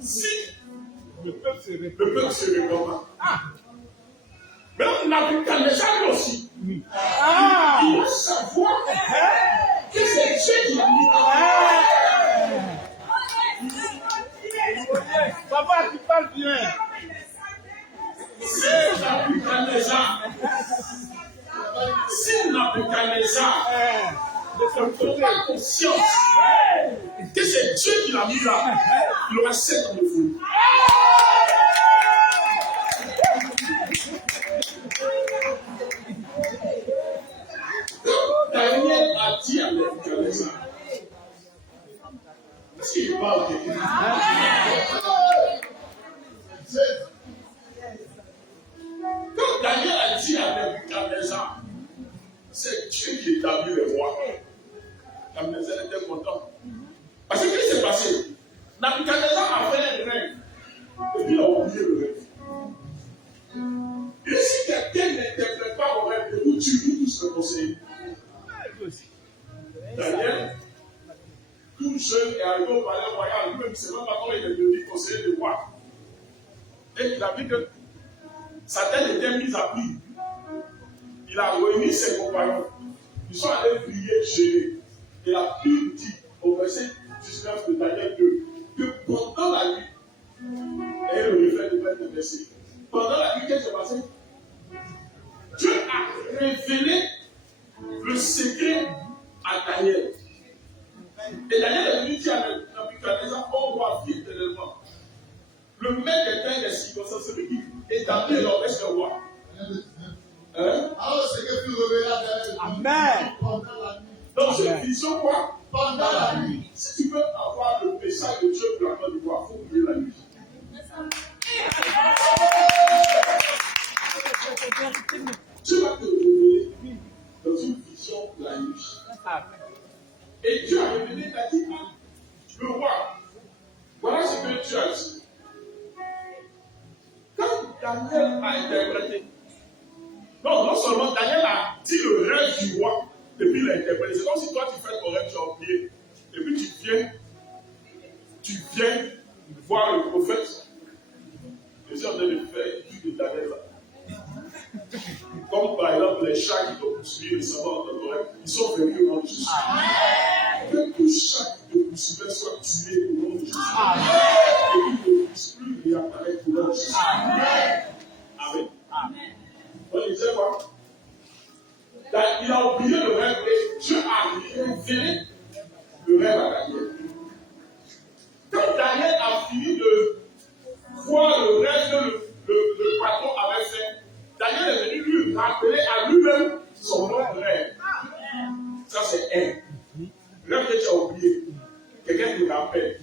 Si Le peuple se le répand. peuple se répand pas, même Nebuchadnezzar lui aussi, il doit savoir que c'est Dieu qui l'a mis. Papa, tu parles bien. Si Nebuchadnezzar ne prend pas conscience que c'est Dieu qui l'a mis là, il aura 7 ans de fou. Daniel a dit à Nebuchadnezzar, est-ce qu'il parle de quelqu'un? Quand Daniel a dit à Nebuchadnezzar, c'est Dieu qui établit les rois. Nebuchadnezzar était content. Parce que qu'est-ce qui s'est passé? Nebuchadnezzar a fait un rêve. Et puis il a oublié le rêve. Et si quelqu'un n'interprète pas mon rêve, nous tous le conseiller. Daniel, tout jeune, est arrivé au palais royal. Lui-même, il ne sait même pas comment il est devenu conseiller de roi. Et il a vu que sa tête était mise à prix. Il a réuni ses compagnons. Ils sont allés prier Jésus. Et la Bible dit au verset 19 de Daniel 2 que pendant la nuit, et le reflet de être verset, pendant la nuit, qu'est-ce qui s'est passé? Dieu a révélé le secret à Daniel. Et Daniel est venu dire à Nebuchadnezzar, oh roi, vie éternellement. Le maître des temps et des circonstances, celui qui établit et empêche le roi. Amen. Pendant la nuit. Dans une vision quoi? Pendant la nuit. Si tu veux avoir le message de Dieu pour la Côte d'Ivoire, il faut oublier la nuit. Dieu va te révéler dans une vision la nuit. Et Dieu a révélé, il a dit, le roi, voilà ce que Dieu a dit. Quand Daniel a interprété, non seulement Daniel a dit le rêve du roi, et puis il l'a interprété. C'est comme si toi tu fais ton rêve, tu as oublié. Et puis tu viens voir le prophète. Et c'est en train de faire étude de Daniel. Comme par exemple les chats qui t'ont poursuivi récemment dans ton rêve, ils sont venus au nom de Jésus. Que tout chat qui te poursuivait soit tué au nom de Jésus. Et qu'il ne puisse plus réapparaître au nom de Jésus. Amen. Donc il disait quoi? Il a oublié le rêve et Dieu a révélé le rêve à Daniel. Quand Daniel a fini de voir le rêve que le patron avait fait, Daniel est venu lui rappeler à lui-même son autre rêve. Ça c'est un. Rêve que tu as oublié. Quelqu'un te rappelle.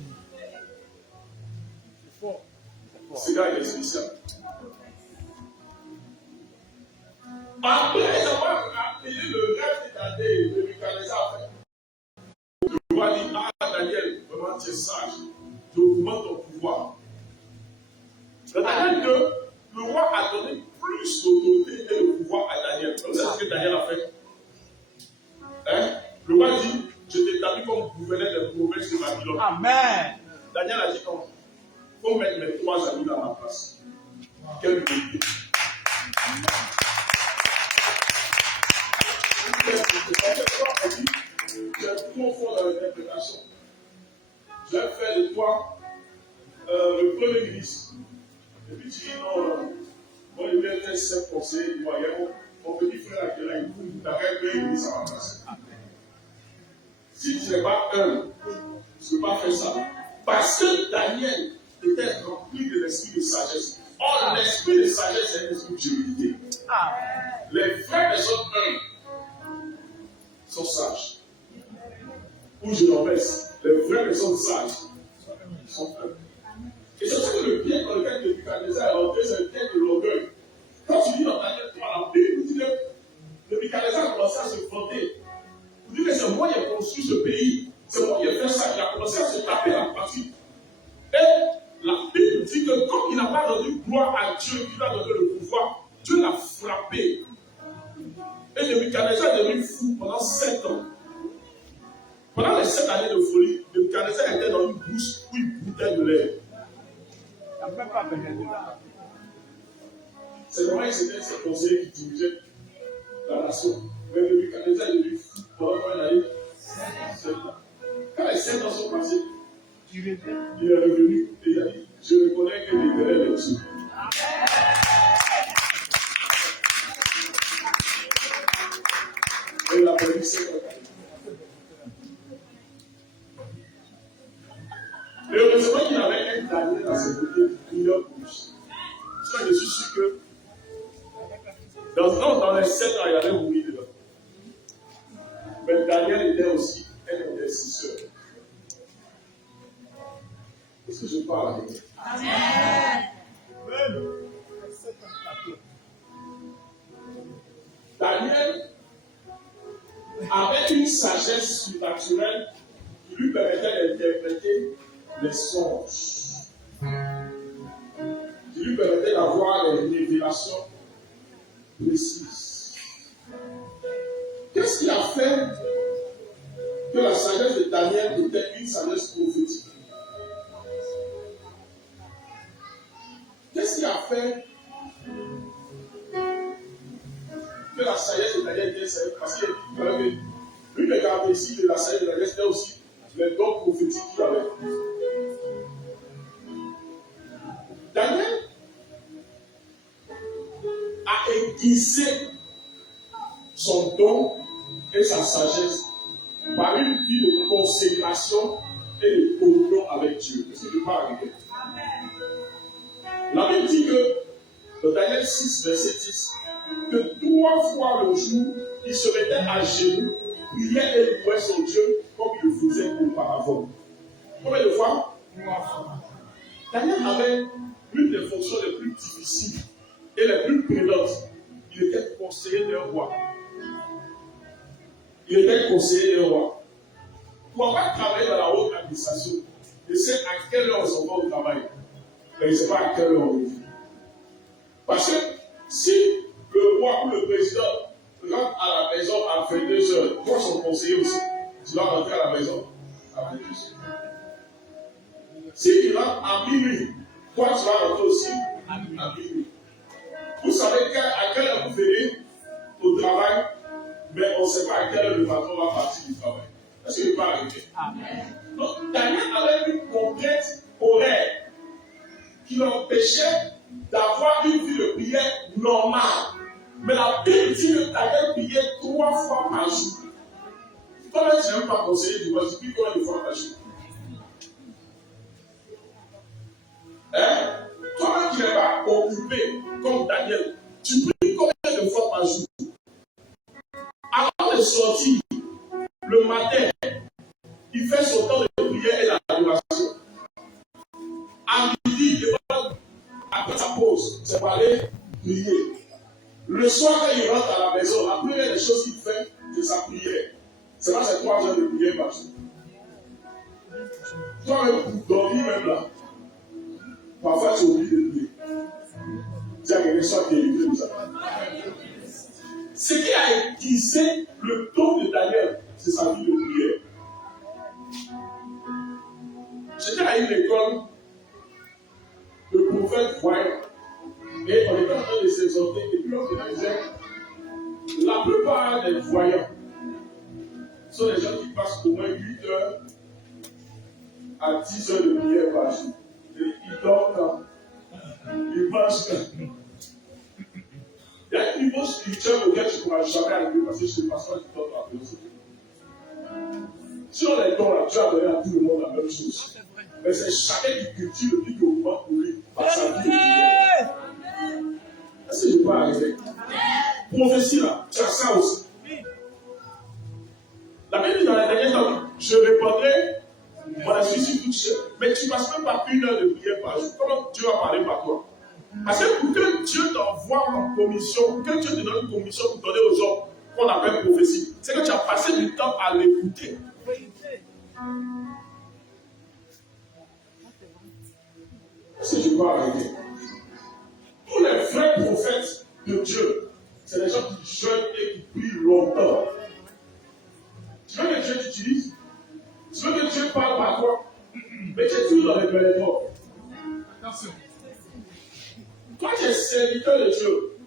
C'est là il est spécial. Après avoir rappelé le rêve que Daniel de Nebuchadnezzar a fait, le roi dit, Daniel, vraiment tu es sage, tu augmentes ton pouvoir. C'est-à-dire que le roi a donné plus d'autorité et de pouvoir à Daniel. Donc c'est ce que Daniel a fait. Le roi dit, je t'établis comme gouverneur des provinces de Babylone. Amen. Daniel a dit comme, il faut mettre mes 3 amis dans ma place. Quelle vérité. J'ai trop fort dans l'interprétation. Je vais faire de toi le premier ministre. Et puis tu dis non, moi je vais être 5 conseillers du royaume. Mon petit frère qui est là, il t'arrête que il ça va passer. Si tu n'es pas un, tu ne peux pas faire ça. Parce que Daniel était rempli de l'esprit de sagesse. Or, l'esprit de sagesse est un esprit de gémilité. Les vraies personnes humbles sont sages. Ou je l'enverse, les vraies personnes sages sont humbles. Et c'est ce que le bien dans lequel Nebuchadnezzar est rentré, c'est le bien de l'orgueil. Quand tu lis dans Daniel 3, la Bible dit que Nebuchadnezzar a commencé à se vanter. Il dit que c'est moi qui ai construit ce pays, c'est moi qui ai fait ça, il a commencé à se taper la partie. Et la Bible dit que comme il n'a pas donné gloire à Dieu, il lui a donné le pouvoir, Dieu l'a frappé. Et Nebuchadnezzar est devenu fou pendant 7 ans. Pendant les 7 années de folie, Nebuchadnezzar était dans une bouche où il boutait de l'air. C'est comment il s'était ses conseillers qui dirigeaient la nation. Mais Nebuchadnezzar est devenu fou pendant combien d'années? 7 ans. Quand les 7 ans sont passés, il est revenu et il a dit, je reconnais que l'Éternel est Dieu. Et il a perdu 7 ans. Et heureusement qu'il avait un Daniel à ses côtés, meilleur pour lui. Ça, je suis sûr que dans les 7 ans, il avait mouru dedans. Mais Daniel était aussi un intercesseur. Est-ce que je parle avec lui? Amen. Daniel avait une sagesse surnaturelle qui lui permettait d'interpréter les songes, qui lui permettait d'avoir des révélations précises. Qu'est-ce qui a fait que la sagesse de Daniel était une sagesse prophétique? Qu'est-ce qui a fait que la sagesse de Daniel était sagesse? Parce que lui, les caractéristiques de la sagesse de Daniel, c'était aussi les dons prophétiques qu'il avait. Daniel a aiguisé son don et sa sagesse par une vie de consécration et de communion avec Dieu. Est-ce que je peux arriver? La Bible dit que Dans Daniel 6, verset 10, que 3 fois le jour, il se mettait à genoux, priait et louait son Dieu comme il le faisait auparavant. Combien de fois? 3 fois. Daniel avait l'une des fonctions les plus difficiles et les plus prenantes. Il était conseiller d'un roi. Il était conseiller d'un roi. Pour avoir travaillé dans la haute administration, il sait à quelle heure on s'en va au travail. Mais il ne sait pas à quelle heure on revient. Parce que si le roi ou le président rentre à la maison à 22h, toi son conseiller aussi, tu vas rentrer à la maison à 22h. S'il rentre à minuit, toi tu vas rentrer aussi à minuit. Vous savez à quelle heure vous venez au travail, mais on ne sait pas à quelle heure le patron va partir du travail. Est-ce qu'il n'est pas arrivé? Donc Daniel avait une contrainte horaire qui l'empêchait d'avoir une vie de prière normale. Mais la Bible dit que Daniel priait 3 fois par jour. Toi-même, tu n'aimes pas conseiller du roi, tu pries combien de fois par jour? Hein? Toi-même, tu n'es pas occupé comme Daniel. Tu pries combien de fois par jour? Avant de sortir, le matin, il fait son temps de prière et d'adoration. À midi, il demande après sa pause, c'est pour aller prier. Le soir, quand il rentre à la maison, la première des choses qu'il fait, c'est sa prière. C'est pas ces 3 heures de prière par jour. Toi-même, pour dormir même là, parfois tu oublies de prier. Tu as quelque chose qui est élevé comme ça. Ce qui a aiguisé le don de Daniel, c'est sa vie de prière. J'étais à une école de prophètes voyants. Et on était en train de s'exhorter. Et puis on disait, la plupart des voyants sont des gens qui passent au moins 8 heures à 10 heures de prière par jour. Et ils dorment quand ils mangent quand. Il y a un niveau spirituel auquel tu ne pourras jamais arriver parce que c'est le pasteur qui donne la philosophie. Si on est dans la Dieu a donné à tout le monde la même chose. Mais c'est chacun qui cultive le plus qui augmente pour lui par sa vie de prière. Est-ce que je peux arriver? Prophétie là, tu as ça aussi. La Bible dit dans la dernière temps, je répondrai mon esprit sur toute chair. Mais tu ne passes même pas 1 heure de prière par jour. Comment Dieu va parler par toi? Parce que pour que Dieu t'envoie en commission, que Dieu te donne une commission pour donner aux hommes qu'on appelle prophétie, c'est que tu as passé du temps à l'écouter. Est-ce que je peux arrêter? Tous les vrais prophètes de Dieu, c'est des gens qui jeûnent et qui prient longtemps. Tu veux que Dieu t'utilise? Tu veux que Dieu parle par toi? Mais tu es toujours dans les belles étoiles. Attention. Toi, tu es serviteur de Dieu.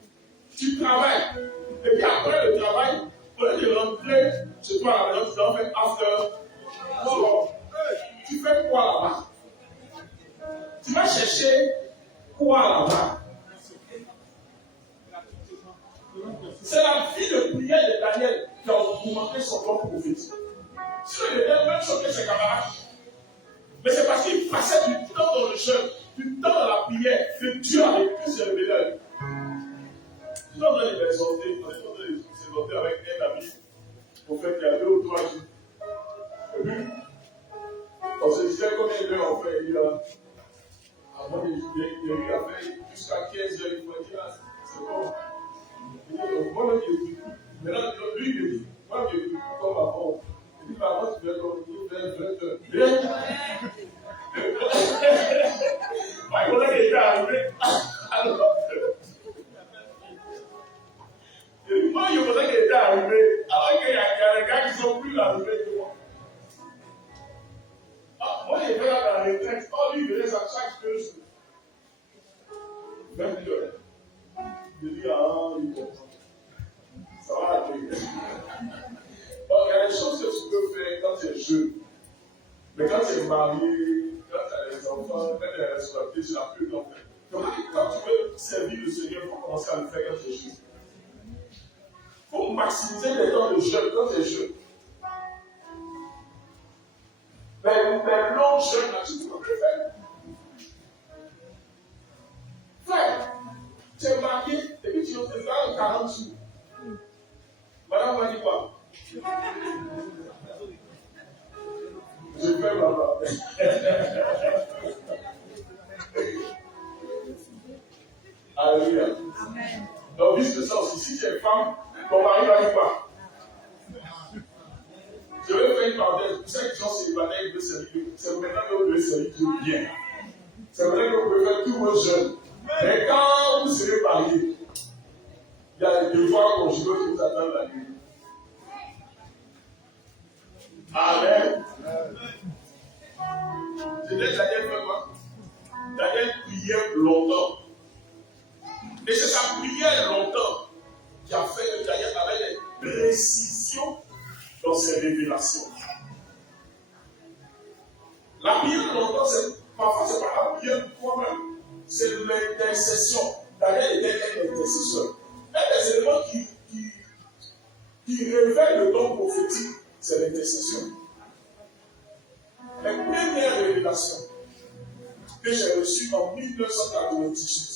Tu travailles. Et puis après le travail, au lieu de rentrer chez toi à la maison, tu dois faire after. Tu fais quoi là-bas? Tu vas chercher quoi là-bas? C'est la vie de prière de Daniel qui a augmenté son don prophétique. Sinon, il était même choqué ses camarades. Mais c'est parce qu'il passait du temps dans le jeûne, du temps dans la prière, que Dieu avait pu se révéler à lui. Je suis en train de m'exhorter, on est en train de s'exhorter avec un ami, au fait qu'il y a 2 ou 3 jours. Et puis, on se disait combien d'heures on fait, il a. Avant, il a fait jusqu'à 15 heures, il m'a dit, là, c'est bon. Il dit, moi, il dit, maintenant, lui, il dit, moi, je dis, comme avant. Il dit, avant, tu fais comme, tu fais 20 heures. Moi, il pensait qu'il était arrivé. Alors, moi, je pensais qu'il était arrivé. Alors qu'il y a des gars qui sont plus arrivés que moi. Moi, j'ai fait la retraite. Oh, lui, il venait à chaque 2 jours. Même lui, je dis, ah, il comprend. Ça va arriver. Donc, il y a des choses que tu peux faire quand tu es jeune. Mais quand tu es marié, quand tu as des enfants, quand tu as des responsabilités, tu n'as plus le temps. Donc, quand tu veux servir le Seigneur, il faut commencer à le faire quand tu es jeune. Il faut maximiser les temps de jeûne quand tu es jeune. Mais longs jeûnes, là, tu ne peux plus faire. Frère, tu es marié, et puis tu as 40 jours. Madame m'a dit quoi? Je fais maman. Alléluia. Donc, vice versa aussi, si tu es femme, ton mari va dire quoi? Je vais faire une parenthèse. Vous savez que les gens célibataires, ils veulent servir Dieu. C'est maintenant que vous devez servir Dieu bien. C'est vrai que vous pouvez faire tout vos jeunes. Mais quand vous serez mariés, il y a des devoirs conjugaux qui vous attendent la nuit. Amen. C'est Daniel fait quoi? Daniel priait longtemps. Et c'est sa prière longtemps qui a fait que Daniel avait des précisions dans ses révélations. La prière longtemps, parfois c'est pas la prière toi-même, c'est l'intercession. Daniel était un intercesseur. Un des éléments qui révèle le don prophétique, c'est l'intercession. La première révélation que j'ai reçue en 1998,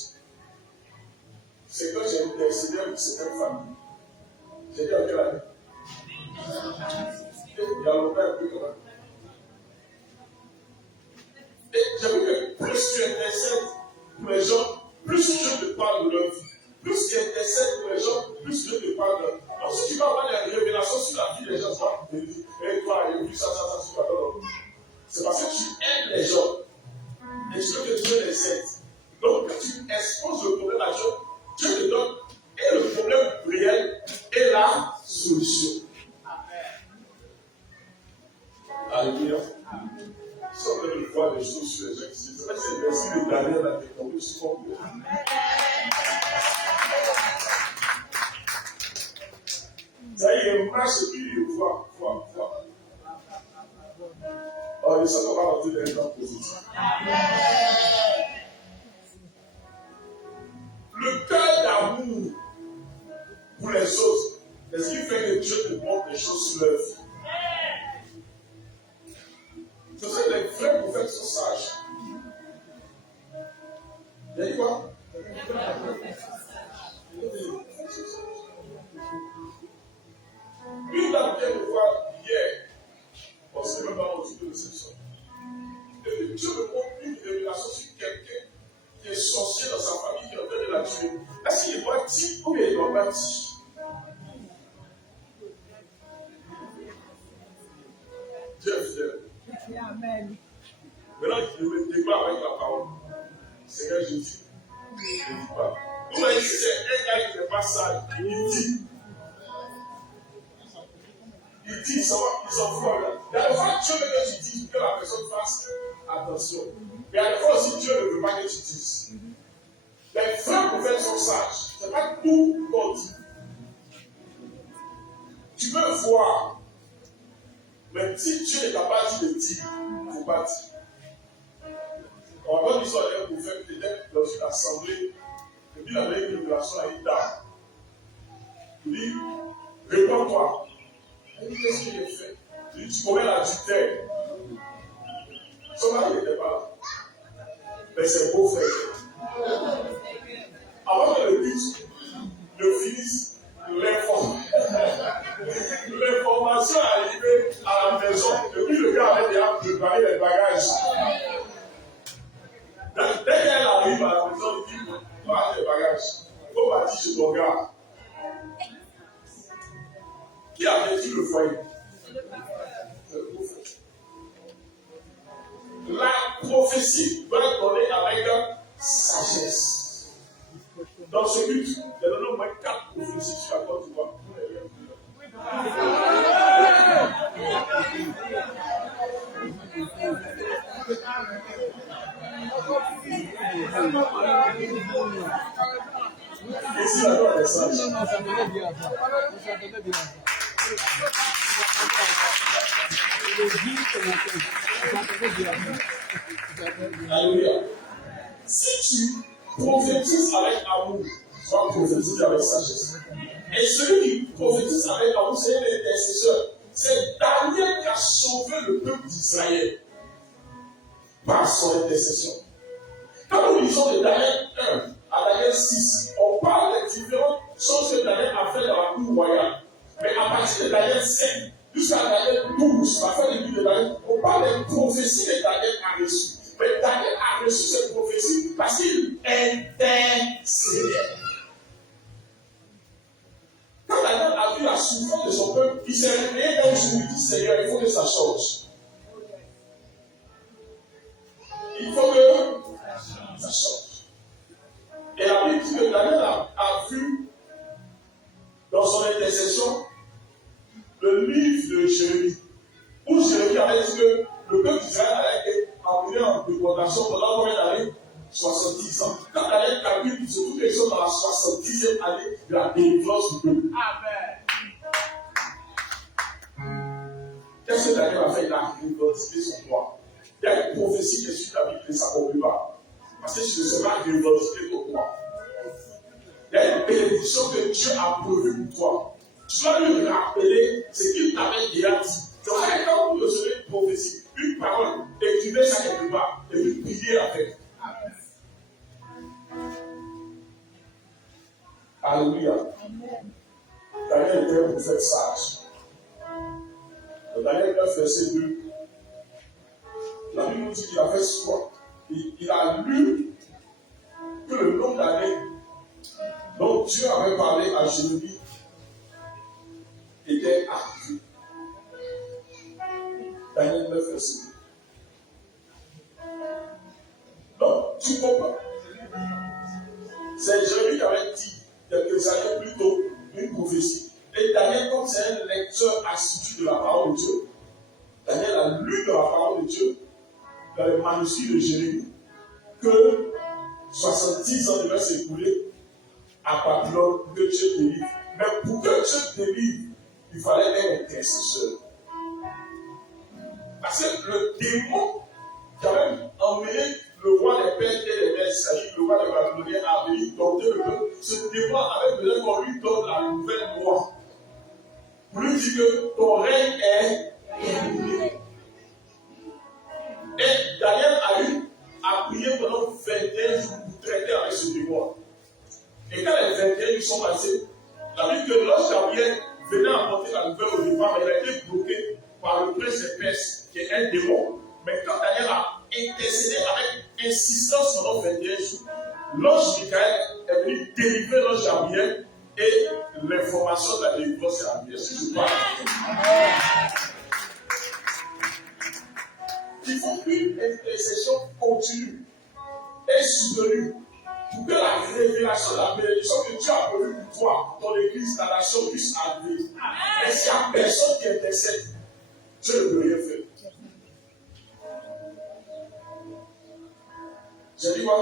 c'est que j'ai intercédé avec certaines familles. J'ai dit à quelle année? Il y a longtemps un peu quand même. Et j'ai vu que plus tu intercèdes pour les gens, plus Dieu te parle de leur vie. Plus tu intercèdes pour les gens, plus Dieu te parle de leur vie. Donc si tu vas avoir des révélations sur la vie des gens, tu vas te dire, et toi, il y a vu ça, tu vas te dire. C'est parce que tu aimes les gens. Et tu veux que Dieu les aide. Donc, quand tu exposes le problème à Dieu, Dieu te donne et le problème réel et la solution. Alléluia. Si on veut voir des choses sur les gens qui disent, c'est le verset de Daniel à découvrir ce qu'on veut. Ça y est, marche et puis il voit. Oh, les gens vont rentrer dans les temps positifs. Le cœur d'amour pour les autres, est-ce qu'il fait que Dieu te montre les choses sur leur vie? C'est pour ça que les vrais prophètes sont sages. Il y a dit quoi? Une dame vient me voir hier. On ne sait même pas où de réception. Et Dieu me montre une révélation sur quelqu'un qui est sorcier dans sa famille, qui est en train de la tuer. Est-ce qu'il doit dire ou bien il ne doit pas dire? Dieu est fidèle. Amen. Maintenant, je me déclare avec la parole. Seigneur Jésus, je ne dis pas. Vous voyez, si c'est un gars qui n'est pas sale, il dit. Il dit, ça va, il s'en fout. Il y a des fois, Dieu veut que tu dises que la personne fasse attention. Il y a des fois aussi, Dieu ne veut pas que tu dises. Les vrais prophètes sont sages. Ce n'est pas tout qu'on dit. Tu peux voir. Mais si Dieu n'est capable de dire, il ne faut pas dire. On va voir l'histoire d'un prophète qui était dans une assemblée. Et puis il avait une révélation à une dame. Il dit, réponds-toi. Elle dit, qu'est-ce qu'il a fait? Il dit, tu commets l'adultère. Son mari n'était pas là. Mais c'est beau frère. Avant que le but ne finisse, l'information est arrivée à la maison. Et puis le gars avait déjà préparé les bagages. Dès qu'elle arrive à la maison, il dit, prends les bagages. Il faut partir chez ton gars. Qui a vécu le foyer? La prophétie doit être donnée avec sagesse. Dans ce but, il y a au moins 4 prophéties sur la Côte d'Ivoire. Et si la Côte est sage? Non, ça donnait bien. Ça donnait bien. Alléluia. Si tu prophétises avec amour, tu vas prophétiser avec sagesse. Et celui qui prophétise avec amour, c'est l'intercesseur. C'est Daniel qui a sauvé le peuple d'Israël par son intercession. Quand nous lisons de Daniel 1, à Daniel 6, on parle des différentes choses que Daniel a fait dans la cour royale. Mais à partir de Daniel 5 jusqu'à Daniel 12, la fin du livre de Daniel, on parle des prophéties que Daniel a reçues. Mais Daniel a reçu cette prophétie parce qu'il intercédait. Quand Daniel a vu la souffrance de son peuple, il s'est réveillé un jour, il dit Seigneur, il faut que ça change. Il faut que ça change. Et la Bible dit que Daniel a vu dans son intercession le livre de Jérémie, où Jérémie avait dit que le peuple d'Israël allait être emmené en déportation pendant combien d'années? 70 ans. Quand Daniel calcule, il se trouve qu'ils sont dans la 70e année de la délivrance du peuple. Amen. Qu'est-ce que Daniel a fait? Il a revendiqué son droit. Il y a une prophétie qui est sur la Bible et ça ne s'accomplit pas. Parce que tu ne sais pas revendiquer ton droit. Il y a une bénédiction que Dieu a prévue pour toi. Tu dois lui rappeler ce qu'il t'avait déjà dit. Donc, quand vous recevez une prophétie, une parole, écrivez ça quelque part et puis priez avec. Alléluia. Daniel était un prophète sage. Dans Daniel 9, verset 2, la Bible nous dit qu'il a fait quoi? Il a lu que le nombre d'années dont Dieu avait parlé à Jérémie était arrivé. Daniel 9, verset 2. Donc, tu comprends? C'est Jérémie qui avait dit quelques années plus tôt une prophétie. Et Daniel, comme c'est un lecteur assidu de la parole de Dieu, Daniel a lu de la parole de Dieu dans les manuscrits de Jérémie que 70 ans devaient s'écouler à Babylone pour que Dieu délivre. Mais pour que Dieu délivre, il fallait un intercesseur. Parce que le démon qui avait emmené le roi des pères et des mères, c'est-à-dire le roi des Babyloniens, a venu dompter le peuple. Ce démon avait besoin qu'on lui donne la nouvelle loi. Pour lui dire que ton règne est terminé. Et Daniel a prié pendant 21 jours pour traiter avec ce démon. Et quand les 21 jours sont passés, la Bible dit que lorsque Gabriel venait apporter la nouvelle au départ, il a été bloqué par le prince des Perses, qui est un démon. Mais quand Daniel a intercédé avec insistance pendant 21 jours, l'ange Michael est venu délivrer l'ange Gabriel et l'information de la délivrance est arrivée. Est-ce que je parle? Il faut une intercession continue et soutenue pour que la révélation de la bénédiction que Dieu a prévue pour toi, ton église, ta nation puisse arriver. Et s'il n'y a personne qui intercède, Dieu ne peut rien faire. J'ai dit quoi?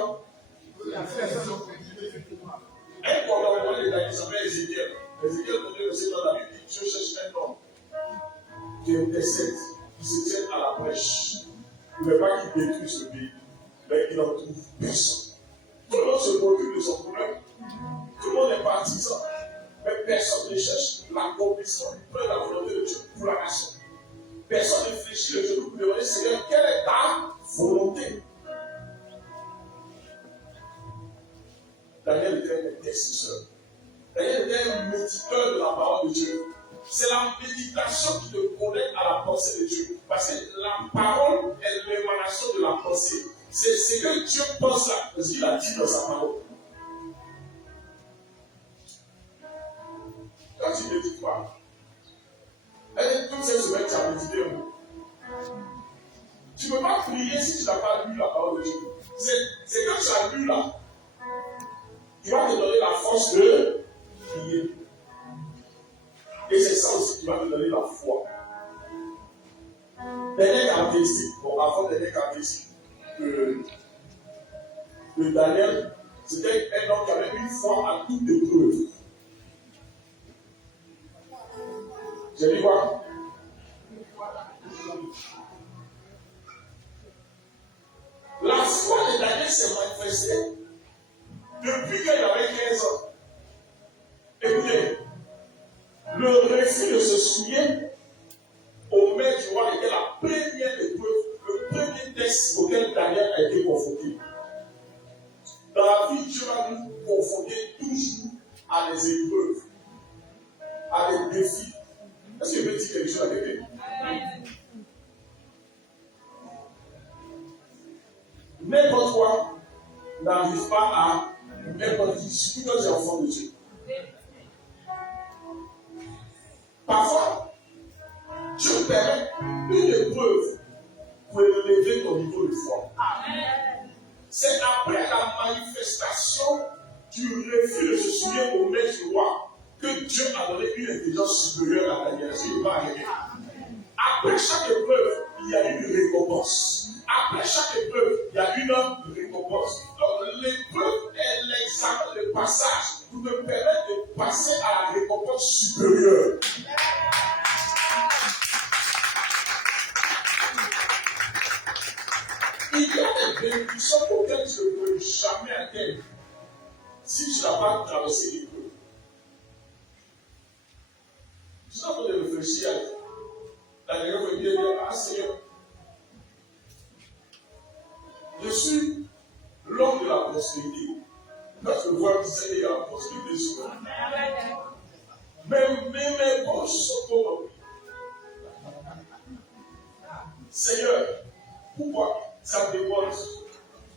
Un commandement de Daniel s'appelle Ézéchiel. Ézéchiel, pour Dieu, c'est dans la Bible, Dieu cherche un homme qui intercède, qui se tient à la brèche. Il ne veut pas qu'il détruise ce pays, mais il n'en trouve personne. Tout le monde se préoccupe de son problème. Tout le monde est partisan. Mais personne ne cherche l'accomplissement de la volonté de Dieu pour la nation. Personne ne réfléchit le genou pour demander Seigneur, quelle est ta volonté? Daniel était un intercesseur. Daniel était un méditeur de la parole de Dieu. C'est la méditation qui te connecte à la pensée de Dieu. Parce que la parole est l'émanation de la pensée. C'est ce que Dieu pense là, parce qu'il a dit dans sa parole. Quand tu ne médites pas, toute cette semaine, tu as médité un mot. Tu ne peux pas prier si tu n'as pas lu la parole de Dieu. C'est quand tu as lu là, il va te donner la force de prier. Et c'est ça aussi qui va te donner la foi. Dernière caractéristique, avant dernière caractéristique de Daniel, c'était un homme qui avait une foi à toute épreuve. J'ai dit quoi? La foi de Daniel s'est manifestée depuis qu'il avait 15 ans. Écoutez, le refus de se souiller au maître du roi était la première épreuve, le premier test auquel Daniel a été confronté. Dans la vie, Dieu va nous confronter toujours à des épreuves, à des défis. Est-ce que je peux dire quelque chose à quelqu'un? N'importe quoi n'arrive pas à n'importe qui, surtout quand tu es enfant de Dieu. Parfois, Dieu permet une épreuve pour élever ton niveau de foi. C'est après la manifestation du refus de se soumettre au maître du roi que Dieu a donné une intelligence supérieure à Daniel. Après chaque épreuve, il y a une récompense. Après chaque épreuve, il y a une récompense. Donc l'épreuve est l'examen de passage pour te permettre de passer à la récompense supérieure. Il y a des bénédictions auxquelles tu ne peux jamais atteindre si tu n'as pas traversé l'épreuve. Tu n'as pas de réfléchir à la dernière fois, il dit, ah Seigneur, je suis l'homme de la prospérité. Quand je vois que c'est la prospérité sur moi. Mais mes poches sont corrompues. Seigneur, pourquoi ça me dépose?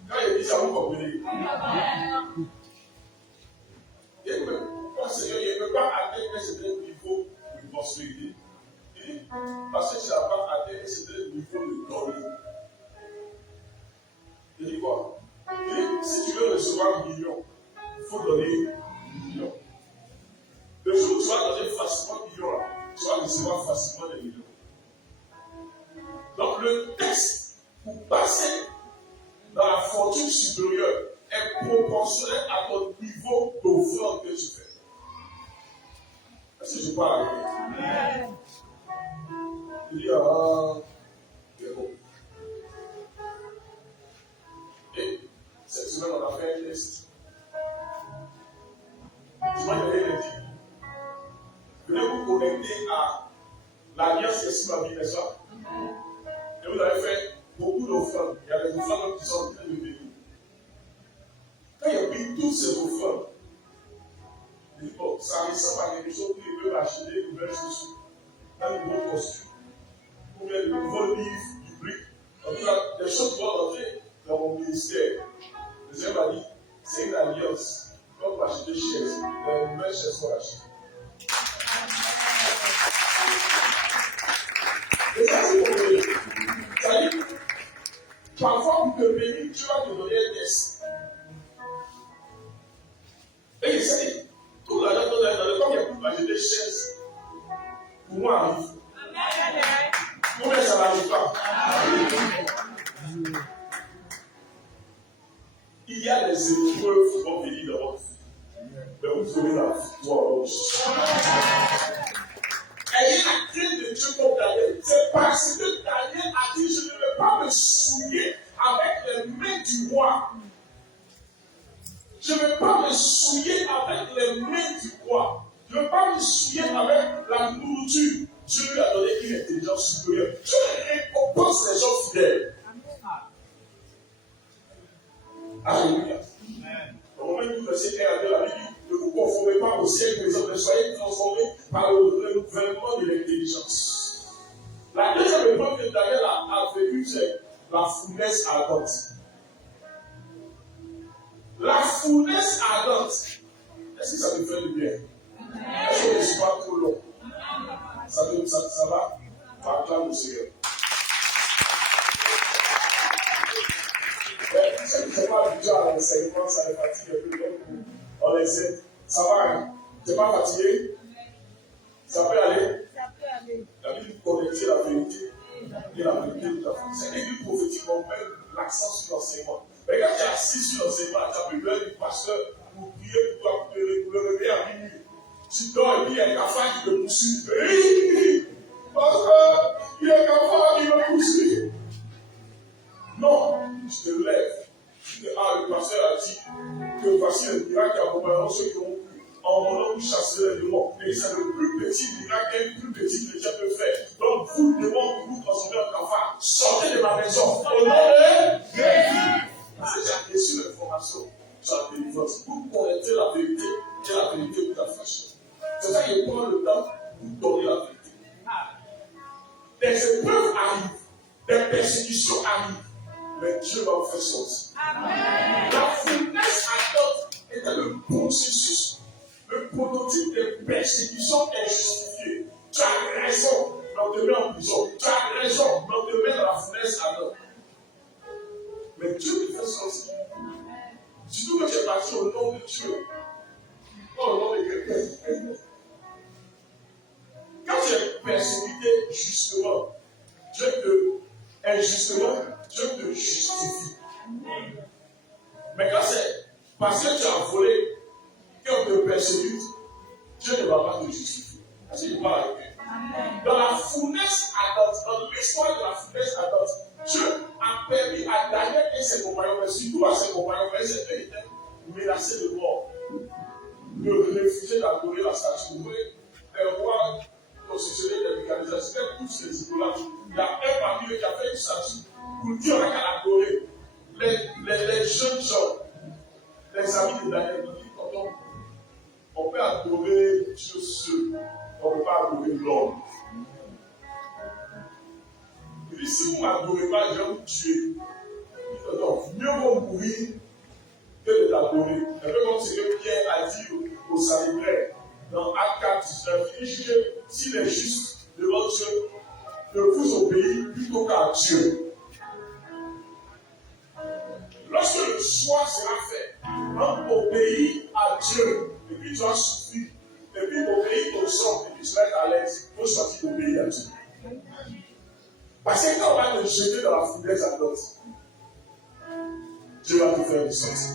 Quand il dit ça, vous comprenez? Seigneur, il ne peut pas atteindre un certain niveau de prospérité. Parce que tu n'as pas atteint un certain niveau de gloire. Il dit quoi? Il dit, si tu veux recevoir 1 million, il faut donner 1 million. Le jour où tu vas donner facilement 1 million, tu vas recevoir facilement des millions. Donc le texte pour passer dans la fortune supérieure est proportionnel à ton niveau d'offrande que tu fais. Est-ce que je parle avec vous? Il dit, c'est bon. Et cette semaine, on a fait un test. Souvent, il y avait des types. Venez vous connecter à l'alliance qui est sur ma vie, n'est-ce pas? Et vous avez fait beaucoup d'offrandes. Il y a des offrandes qui sont en train de venir. Quand il a pris toutes ces offrandes, il dit, bon, ça ressemble à quelque chose qu'ils peuvent acheter de nouvelles chaussures, dans de nouveaux costumes, ou bien de nouveaux livres, du briques. En tout cas, des choses qui vont entrer dans mon ministère. Le Seigneur m'a dit, c'est une alliance. Quand on achète des chaises, les nouvelles chaises qu'on achète. Et ça, c'est pour vous. C'est-à-dire, parfois, pour te bénir, tu vas te donner un test. Et il s'est dit, tout l'argent qu'on a dans le temps, il y a pour acheter des chaises. Pour moi, arrive. Combien ça n'arrive pas? Il y a des épreuves qui vont venir dans votre vie. Mais vous aurez la victoire. Ayez la crainte de Dieu comme Daniel. C'est parce que Daniel a dit, je ne vais pas me souiller avec les mains du roi. Je ne vais pas me souiller avec les mains du roi. Je ne vais pas me souiller avec la nourriture. Dieu lui a donné une intelligence supérieure. Dieu récompense les gens fidèles. Alléluia. Romains 12, verset 1 à 2, la Bible dit, ne vous conformez pas au siècle des hommes, mais soyez transformés par le renouvellement de l'intelligence. La deuxième épreuve que Daniel a vécue, c'est la fournaise ardente. La fournaise ardente. Est-ce que ça te fait du bien? Est-ce que je ne suis pas trop long? Ça va? Acclame le Seigneur. Ceux qui ne sont pas habitués à l'enseignement, ça les fatigue un peu. Donc, on essaie. Ça va, hein? Tu n'es pas fatigué? Ça peut aller? Ça peut aller. La Bible connecter la vérité et la vérité tout à fait. C'est l'église prophétique, on met l'accent sur l'enseignement. Mais quand tu es assis sur l'enseignement, tu as besoin du pasteur pour prier pour toi, pour te réveiller à minuit. Tu dors et puis il y a un cafard qui te poursuit. Pasteur, il y a un cafard qui me poursuit. Non, tu te lèves. Tu te dis, le pasteur a dit que voici le miracle qui accompagnera ceux qui ont cru. En mon nom, vous chasserez les démons. Et c'est le plus petit miracle et le plus petit que Dieu peut faire. Donc, vous, le démon, vous transformez en cafard. Sortez de ma maison. Au nom de Jésus. Parce que tu as reçu l'information. Tu as C'est ça qu'il prend le temps pour donner la vérité. Des épreuves arrivent, des persécutions arrivent, mais Dieu va vous faire sortir. La fournaise à d'autres était le processus, le prototype des persécutions injustifiées. Tu as raison, mais on te met en prison. Tu as raison, mais on te met dans la fournaise à d'autres. Mais Dieu te fait sortir. Surtout que tu es parti au nom de Dieu. Pas au nom de quelqu'un. Quand tu es persécuté justement, injustement, Dieu te justifie. Mais quand c'est parce que tu as volé qu'on te persécute, Dieu ne va pas te justifier. Parce qu'il va arriver. Dans la fournaise ardente, dans l'histoire de la fournaise ardente, Dieu a permis à Daniel et ses compagnons, mais surtout à ses compagnons, mais ses pays étaient menacés de mort, de refuser d'adorer la statue. Vous voyez, les rois constitués des mécanisations, tous ces idolâtres. Il y a un parmi eux qui a fait une statue pour dire on n'a qu'à l'adorer. Les jeunes gens, les amis de Daniel, ont dit on peut adorer Dieu seul, on ne peut pas adorer l'homme. Il dit si vous ne m'adorez pas, je vais vous tuer. Il dit donc, mieux vaut mourir que de t'adorer. Un peu comme ce que Pierre a dit aux Salébraires dans Acte 4, 19. Il dit que si les justes devant Dieu ne vous obéissent plutôt qu'à Dieu. Lorsque le choix sera fait, on obéit à Dieu, et puis tu vas souffrir, et puis obéir aux hommes, et puis tu vas être à l'aise, il faut choisir d'obéir à Dieu. Parce que quand on va te jeter dans la fournaise à d'autres, Dieu va te faire une sortie.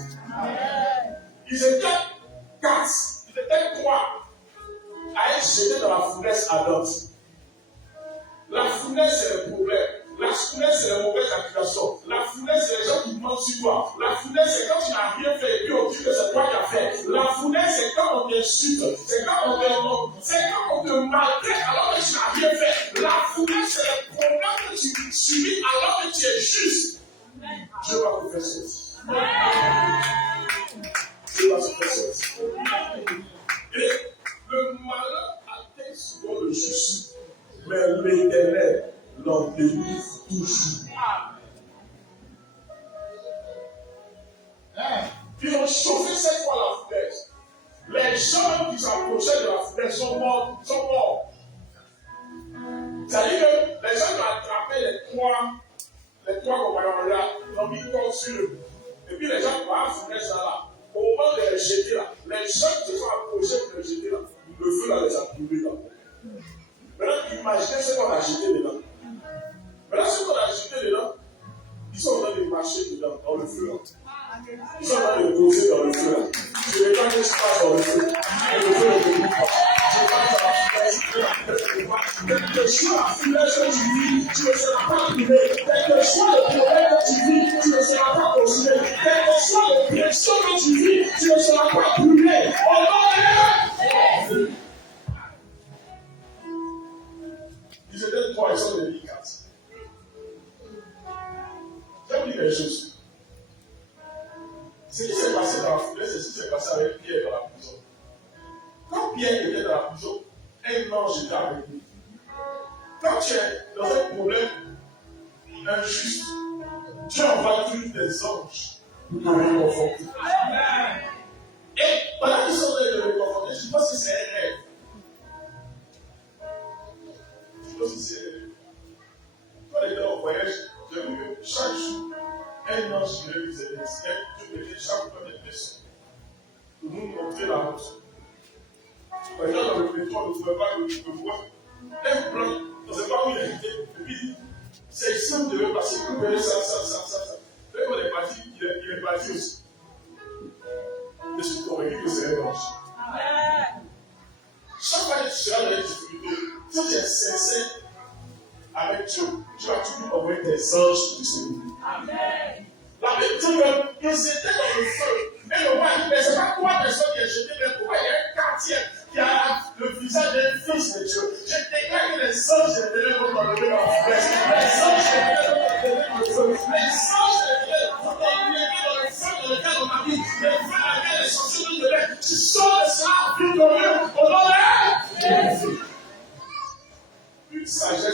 Ils étaient 4, ils étaient 3 à être jetés dans la fournaise à d'autres. La fournaise, c'est le problème. La fournaise, c'est les mauvaises accusations. La fournaise, c'est les gens qui mentent sur toi. La fournaise, c'est quand tu n'as rien fait et puis on dit que c'est toi qui as fait. La fournaise, c'est quand on t'insulte. C'est quand on te maltraite alors que tu n'as rien fait. La fournaise, c'est le problème que tu subis alors que tu es juste. Dieu va te faire sortir. Dieu va te faire sortir. Et le malheur atteint souvent le juste, mais l'Éternel l'en délivre toujours. Ils ont chauffé cette fois la fournaise. Les gens qui s'approchaient de la fournaise sont morts. C'est-à-dire que les gens qui ont attrapé les trois compagnons là, l'ont mis comme sur eux. Et puis les gens qui vont à la fournaise là, au moment de les jeter là, les gens qui se sont approchés pour les jeter là, le feu là les a brûlés là. Maintenant, imaginez ce qu'on a jeté dedans. Maintenant, ce qu'on a jeté dedans, ils sont en train de marcher dedans, dans le feu là. Ils sont en train de poser dans le feu là. Je ne vais pas que je passe dans le feu. Et le feu ne me pas. Je passe dans la fournaise. Quel que soit la fournaise que tu vis, tu ne seras pas brûlé. Quel que soit le problème que tu vis, tu ne seras pas consumé. Quel que soit le pression que tu vis, tu ne seras pas brûlé. Au nom de Dieu. Ils étaient 3, ils sont devenus 4. J'aime dire les choses. Ce qui s'est passé dans la fournaise, c'est ce qui s'est passé avec Pierre dans la prison. Quand Pierre était dans la prison, un ange était avec lui. Quand tu es dans un problème injuste, Dieu envoie toujours des anges pour te réconforter. Et pendant qu'ils sont en train de réconforter, je pense que c'est un rêve. Je pense que c'est un rêve. Quand on était en voyage, j'ai vu que chaque jour, un ange qui venait nous aider. Dieu mettait chaque fois des personnes pour nous montrer la route. Par exemple, dans le pétrole, on ne pouvait pas le voir. Un plan, on ne sait pas où il a été. Et puis, c'est ici où il devait passer. Vous voyez ça. Dès qu'on est parti, il est parti aussi. Je suis convaincu que c'est un ange. Chaque fois que tu seras dans les difficultés, si tu es sincère avec Dieu, tu vas toujours envoyer des anges pour te sauver. Amen. La Bible dit qu'ils étaient dans le feu. Et le roi dit, mais ce n'est pas 3 personnes qui ont jeté, mais pourquoi il y a un quartier qui a le visage d'un fils de Dieu? Je déclare que les anges de Dieu vont t'enlever dans la fournaise. Les anges de Dieu vont t'enlever dans le feu. Les anges de Dieu vont t'enlever dans le feu dans lequel on habite. Le feu dans lequel les sorciers nous devaient. Tu sors de ça, victorieux, au nom de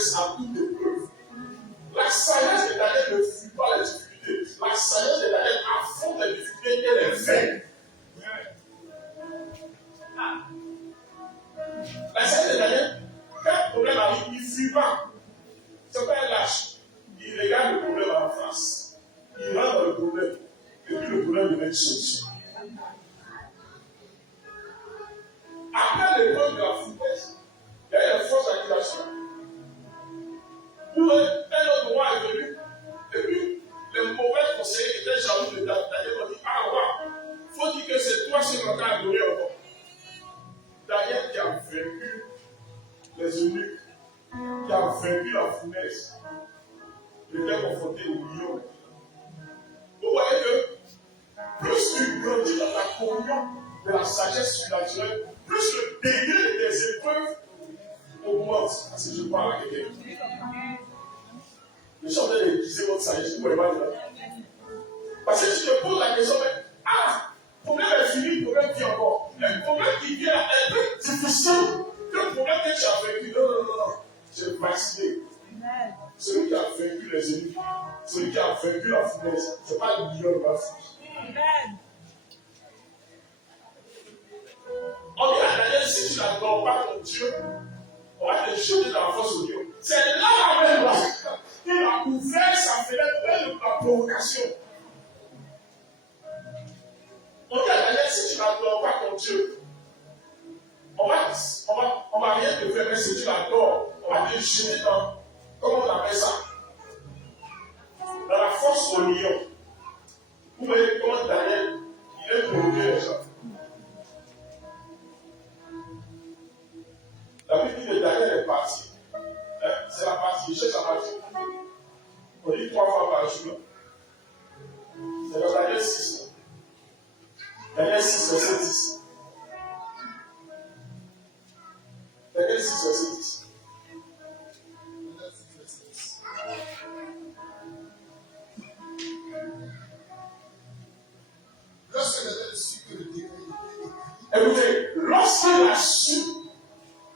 sagesse à toute épreuve. La sagesse de Daniel ne fuit pas les difficultés. La sagesse de Daniel affronte les difficultés et les fait. La sagesse de Daniel, quand un problème arrive, il ne fuit pas. C'est pas un lâche. Il regarde le problème en face. Il rentre dans le problème. Et puis le problème devient une solution. Après l'épreuve de la foutaise, il y a eu une fausse accusation. Pour un autre roi est venu. Et puis, les mauvais conseillers étaient jaloux de Daniel. Ils ont dit, ah roi, il faut dire que c'est toi qui m'as adoré encore. Daniel qui a vaincu les eunuques, qui a vaincu la fournaise, il était confronté au lion. Vous voyez que plus tu grandis dans la communion de la sagesse surnaturelle, plus le degré des épreuves augmente. Parce que je parle à quelqu'un. Le chanteur disait votre sagesse, vous ne pouvez pas dire. Parce que si tu te poses la question, mais le problème est fini, le problème vient encore. Le problème qui vient est plus difficile que le problème que tu as vaincu. Non. J'ai vacciné. Celui qui a vaincu les ennemis, celui qui a vaincu la fournaise, ce n'est pas le million de la fournaise. On dit à Daniel, si tu n'adores pas ton Dieu, on va te jeter dans la fosse au lion. C'est là même qu'il a ouvert sa fenêtre vers la provocation. On dit à Daniel, si tu n'adores pas ton Dieu, on va rien te faire, mais si tu l'adores, on va te jeter dans, comment on appelle ça? Dans la fosse au lion. Vous voyez comment Daniel, il est provoqué les gens. La Bible dit que Daniel est parti. C'est la partie, il cherche la partie. On dit 3 fois par jour. C'est dans Daniel 6. Daniel 6, verset 10. Daniel 6, verset 10. Lorsque Daniel sut que le décret était écrit, écoutez, lorsqu'il a su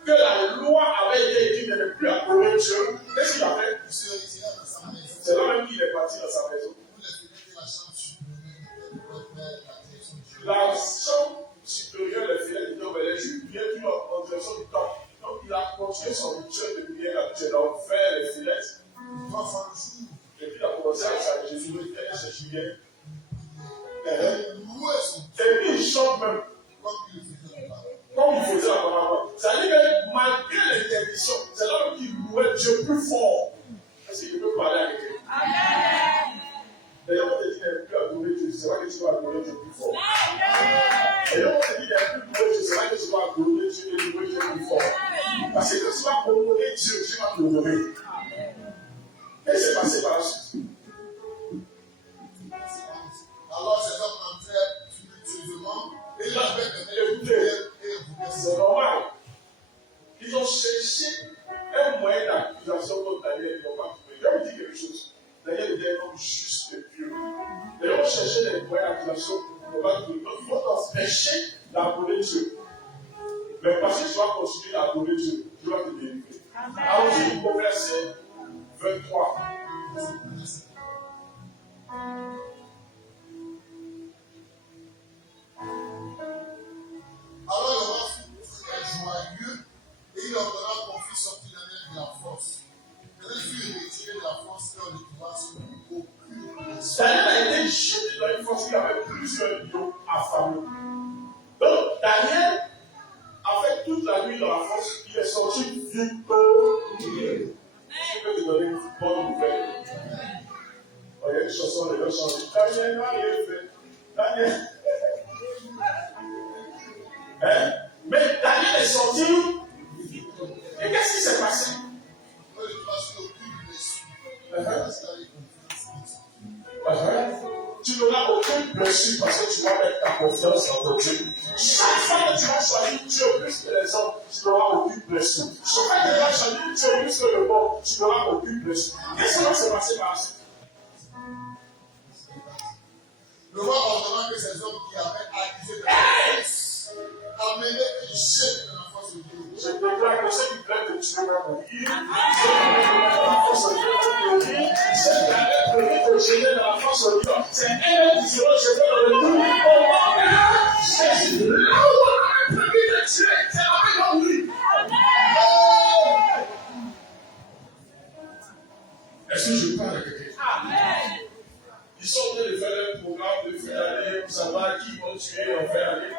que la loi avait été écrite de ne plus adorer Dieu, qu'est-ce qu'il a fait? il se retira dans sa maison. C'est là même qu'il est parti dans sa maison. Où les fenêtres de la chambre supérieure étaient ouvertes vers la direction du Dieu. La chambre supérieure, les fenêtres étaient ouvertes, les Juifs priaient toujours en direction du temple. Donc il a continué son rituel de prière habituel, a ouvert les fenêtres. 3 fois le jour, Et puis il a commencé à chanter Jésus, c'est Julien. il louait son Dieu Et puis il chante même comme il le faisait auparavant. comme il faisait auparavant. C'est-à-dire que malgré l'interdiction, c'est là qu'il louait Dieu plus fort. Est-ce qu'il peut parler à quelqu'un? Amen. D'ailleurs, on te dit qu'il n'est plus adorer Dieu, c'est vrai que tu vas adorer Dieu plus fort. D'ailleurs, on te dit qu'il n'est plus louer Dieu, c'est vrai que tu vas adorer Dieu et louer Dieu plus fort. Parce que quand tu vas honorer Dieu, tu vas l'honorer. Et c'est passé par la suite. Alors ces hommes entraient tumultueusement et ils avaient des prières et vous C'est normal. Ils ont cherché un moyen d'accusation contre Daniel, ils n'ont pas trouvé. Je vais vous dire quelque chose. Daniel était un homme juste et pieux. Et ils ont cherché des moyens d'accusation, ils n'ont pas trouvé. Donc ils vont t'empêcher d'adorer Dieu. Mais parce que tu vas continuer à adorer Dieu, tu vas te délivrer. Allons-y au verset 23. Alors le roi fut très joyeux et il ordonna qu'on fût sorti Daniel de la force. Daniel fut retiré de la force et on le trouva sur aucune blessure. Daniel a été jeté dans une force qui avait plusieurs lions affamés. Donc Daniel a fait toute la nuit dans la force, il est sorti victorieux. Je peux te donner une bonne nouvelle. Il y a une chanson, les gens chantent. Daniel n'a rien fait. Daniel. Mais Daniel est sorti. Et qu'est-ce qui s'est passé? On le trouva sur aucune blessure. Tu n'auras aucune blessure parce que tu vas mettre ta confiance en ton Dieu. Chaque fois que tu vas choisir Dieu plus que les hommes, tu n'auras aucune blessure. Chaque fois que tu vas choisir Dieu plus que le bon, tu n'auras aucune blessure. Qu'est-ce qui va se passer par la suite? Le roi ordonna que ces hommes qui avaient accusé de la force amenaient et jetés dans la force de Dieu. Je déclare que ceux qui veulent te tuer vont mourir. Ceux qui veulent la force de Dieu vont mourir. Ceux qui avaient prévu de gêner dans la force de Dieu, c'est eux qui seront jetés dans le trou. Au nom de Jésus, là où on avait prévu de tuer, c'est là où ils vont mourir. Est-ce que je parle à quelqu'un? Ils sont en train de faire un programme de fin d'année pour savoir qui vont tuer en fin d'année.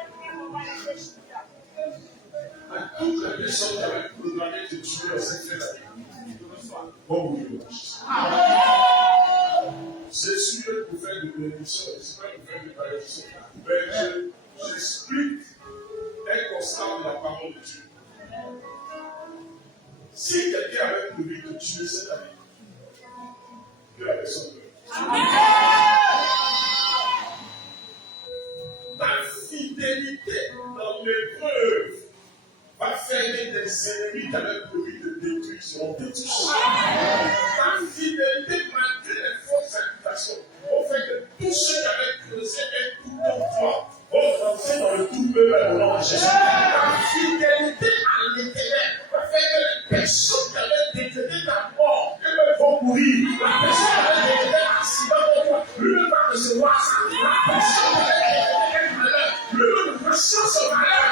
Toutes les personnes qui avaient programmé de tuer en cette fin d'année vont mourir. Je suis le prophète de bénédiction, je ne suis pas le prophète de malédiction. Mais j'explique un constat de la parole de Dieu. Si quelqu'un avait prévu de tuer cette année, que la personne meurt. Ta fidélité dans l'épreuve va faire que des ennemis qui avaient prévu de détruire seront détruits. Ta fidélité malgré les fausses accusations va faire que tous ceux qui avaient creusé un trou pour toi vont rentrer dans le trou eux-mêmes au nom de Jésus. Ta fidélité à l'éternel va faire que les personnes qui avaient décrété ta mort eux-mêmes vont mourir. La personne qui avait décrété un accident pour toi, lui-même va recevoir ça. La personne qui avait décrété un malheur, lui-même ressent ce malheur.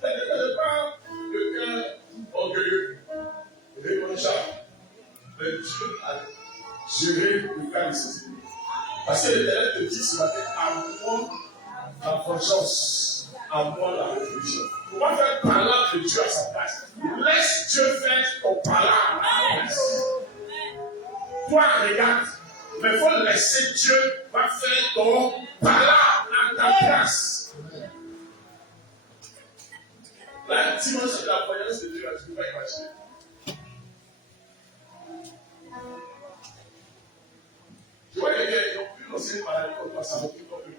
Ce n'est pas le cœur orgueilleux, réprochable, mais Dieu a géré le cas de ses ennemis. Parce que l'Éternel te dit ce matin, à moi la vengeance, à moi la réflexion. On va faire parler de Dieu à sa place. Laisse Dieu faire ton parler à ta place. Toi, regarde, mais il faut laisser Dieu va faire ton parler à ta place. La dimension de la voyance de Dieu, tu ne peux pas imaginer. Tu vois quelqu'un qui n'a plus l'ancienne maladie comme toi, ça ne peut pas plus.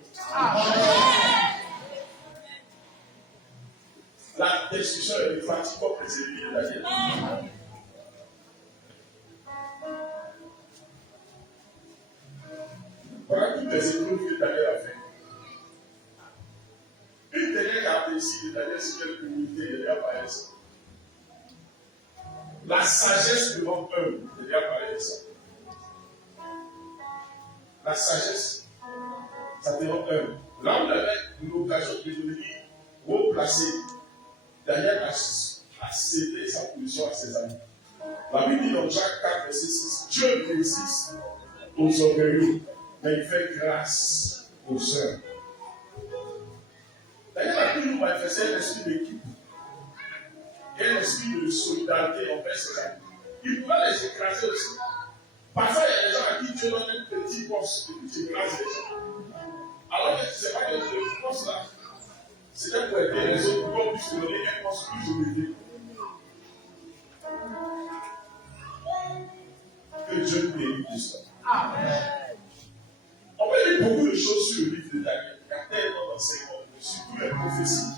La destruction est fatigue comme les ennemis de la guerre. Voilà toutes les épreuves que Daniel a fait. Une dernière caractéristique de Daniel, c'est quelle humilité, il y a parlé de ça. La sagesse devant eux, il y a parlé de ça. La sagesse, ça devant eux. Là où il avait l'occasion de devenir haut placé, Daniel a cédé sa position à ses amis. La Bible dit dans Jacques 4, verset 6, Dieu résiste aux orgueilleux, mais il fait grâce aux sœurs. Daniel a toujours manifesté un esprit d'équipe, un esprit de solidarité envers ses amis. Il pouvait les écraser aussi. Parfois, il y a des gens à qui Dieu donne un petit poste et puis tu écrases les gens. Alors que tu ne sais pas que le poste là, c'était pour aider les autres pour qu'on puisse donner un poste plus élevé. Que Dieu nous bénisse de ça. Amen. On peut lire beaucoup de choses sur le livre de Daniel. Il y a tellement d'enseignements, surtout les prophéties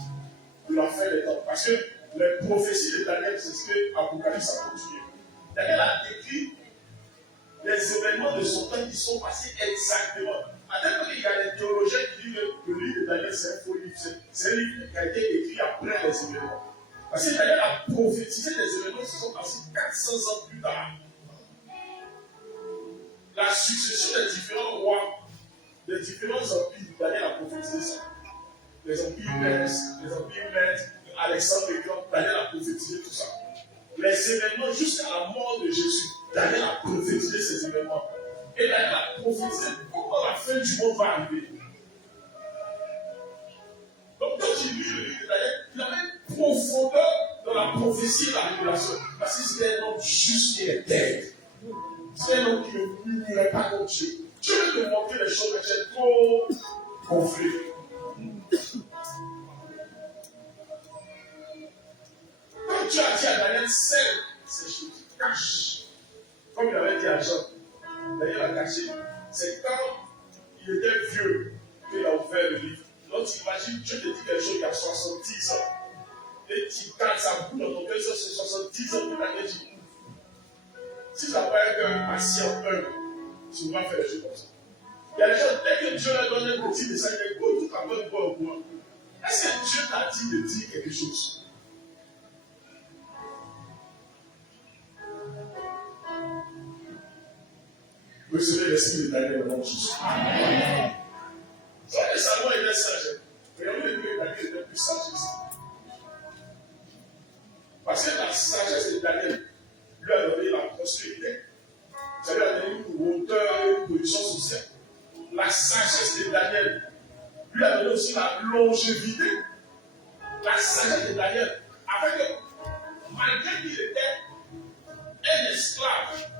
de la fin des temps. Parce que les prophéties de Daniel, c'est ce que l'Apocalypse a continué. Daniel a décrit les événements de son temps qui sont passés exactement. À tel point qu'il y a des théologiens qui disent que le livre de Daniel, c'est un faux livre. C'est un livre qui a été écrit après les événements. Parce que Daniel a prophétisé des événements qui sont passés 400 ans plus tard. La succession des différents rois, des différents empires, Daniel a prophétisé ça. Les empires perses, les empires mèdes, Alexandre le Grand, Daniel a prophétisé tout ça. Les événements jusqu'à la mort de Jésus, Daniel a prophétisé ces événements. Et Daniel a prophétisé comment la fin du monde va arriver. Donc quand j'ai lu le livre de Daniel, il avait une profondeur dans la prophétie et la révélation. Parce que c'était un homme juste et intègre. C'est un homme qui ne murmurait pas contre Dieu. Dieu veut te montrer les choses, mais c'est trop gonflé. Quand Dieu a dit à Daniel, scelle ces choses, cache. Comme il avait dit à Jean, Daniel a caché. C'est quand il était vieux qu'il a ouvert le livre. Donc imagine, Dieu te dit quelque chose il y a 70 ans. Et tu gardes sa boule dans ton cœur, c'est 70 ans que Daniel dit. Si tu n'as pas un cœur patient, humble, tu vas faire des choses comme ça. Il y a des gens, dès que Dieu leur donne un petit message, ils disent, tout à l'heure, toi. Est-ce que Dieu t'a dit de dire quelque chose? Recevez l'esprit de Daniel au nom de Jésus. Amen. Vous savez, Salomon était sage. Regardez le que Daniel était plus sage ici. Parce que la sagesse de Daniel lui a donné la prospérité. Ça lui a donné une hauteur et une position sociale. La sagesse de Daniel lui a donné aussi la longévité. La sagesse de Daniel a fait que, malgré qu'il était un esclave,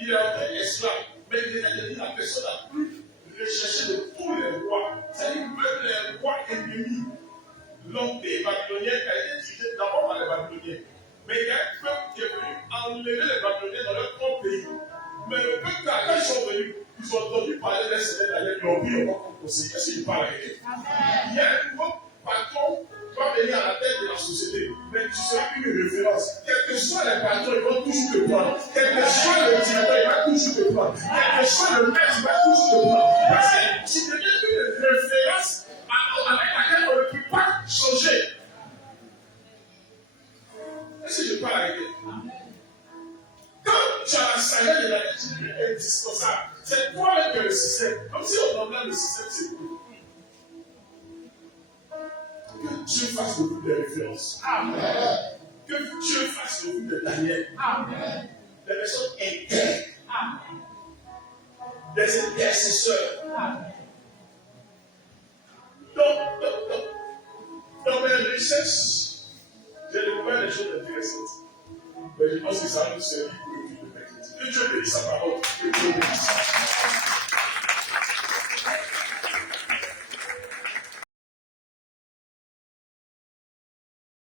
il est un esclave, mais il était devenu la personne la plus recherchée de tous les rois. C'est-à-dire même les rois ennemis. L'empire babylonien a été dirigé d'abord par les Babyloniens. Mais il y a un peuple qui est venu enlever les Babyloniens dans leur propre pays. Mais le peuple, quand ils sont venus, ils ont entendu parler d'un certain Daniel, l'empire n'a pas conseillé. Est-ce qu'il parle avec eux? Il y a un nouveau patron qui va venir à la tête de la société, mais tu seras une référence. Quel que soit les patrons, ils vont toujours te prendre. Quel que soit le directeur, il va toujours te prendre. Quel que soit le maître, il va toujours te prendre. Parce que tu deviens une référence avec laquelle on ne peut pas changer. Est-ce que je parle avec eux? Quand tu as la sagesse de la nature, tu es indispensable. C'est toi-même qui es le système. Comme si on ordonne le système, c'est cool. Que Dieu fasse le bout des références. Amen. Que Dieu fasse le bout de Daniel. Amen. Des personnes intègres. Amen. Des intercesseurs. Amen. Dans mes recherches, j'ai découvert des choses intéressantes. Mais je pense que ça va nous servir pour le but de mercredi. Que Dieu bénisse sa parole. Que Dieu bénisse.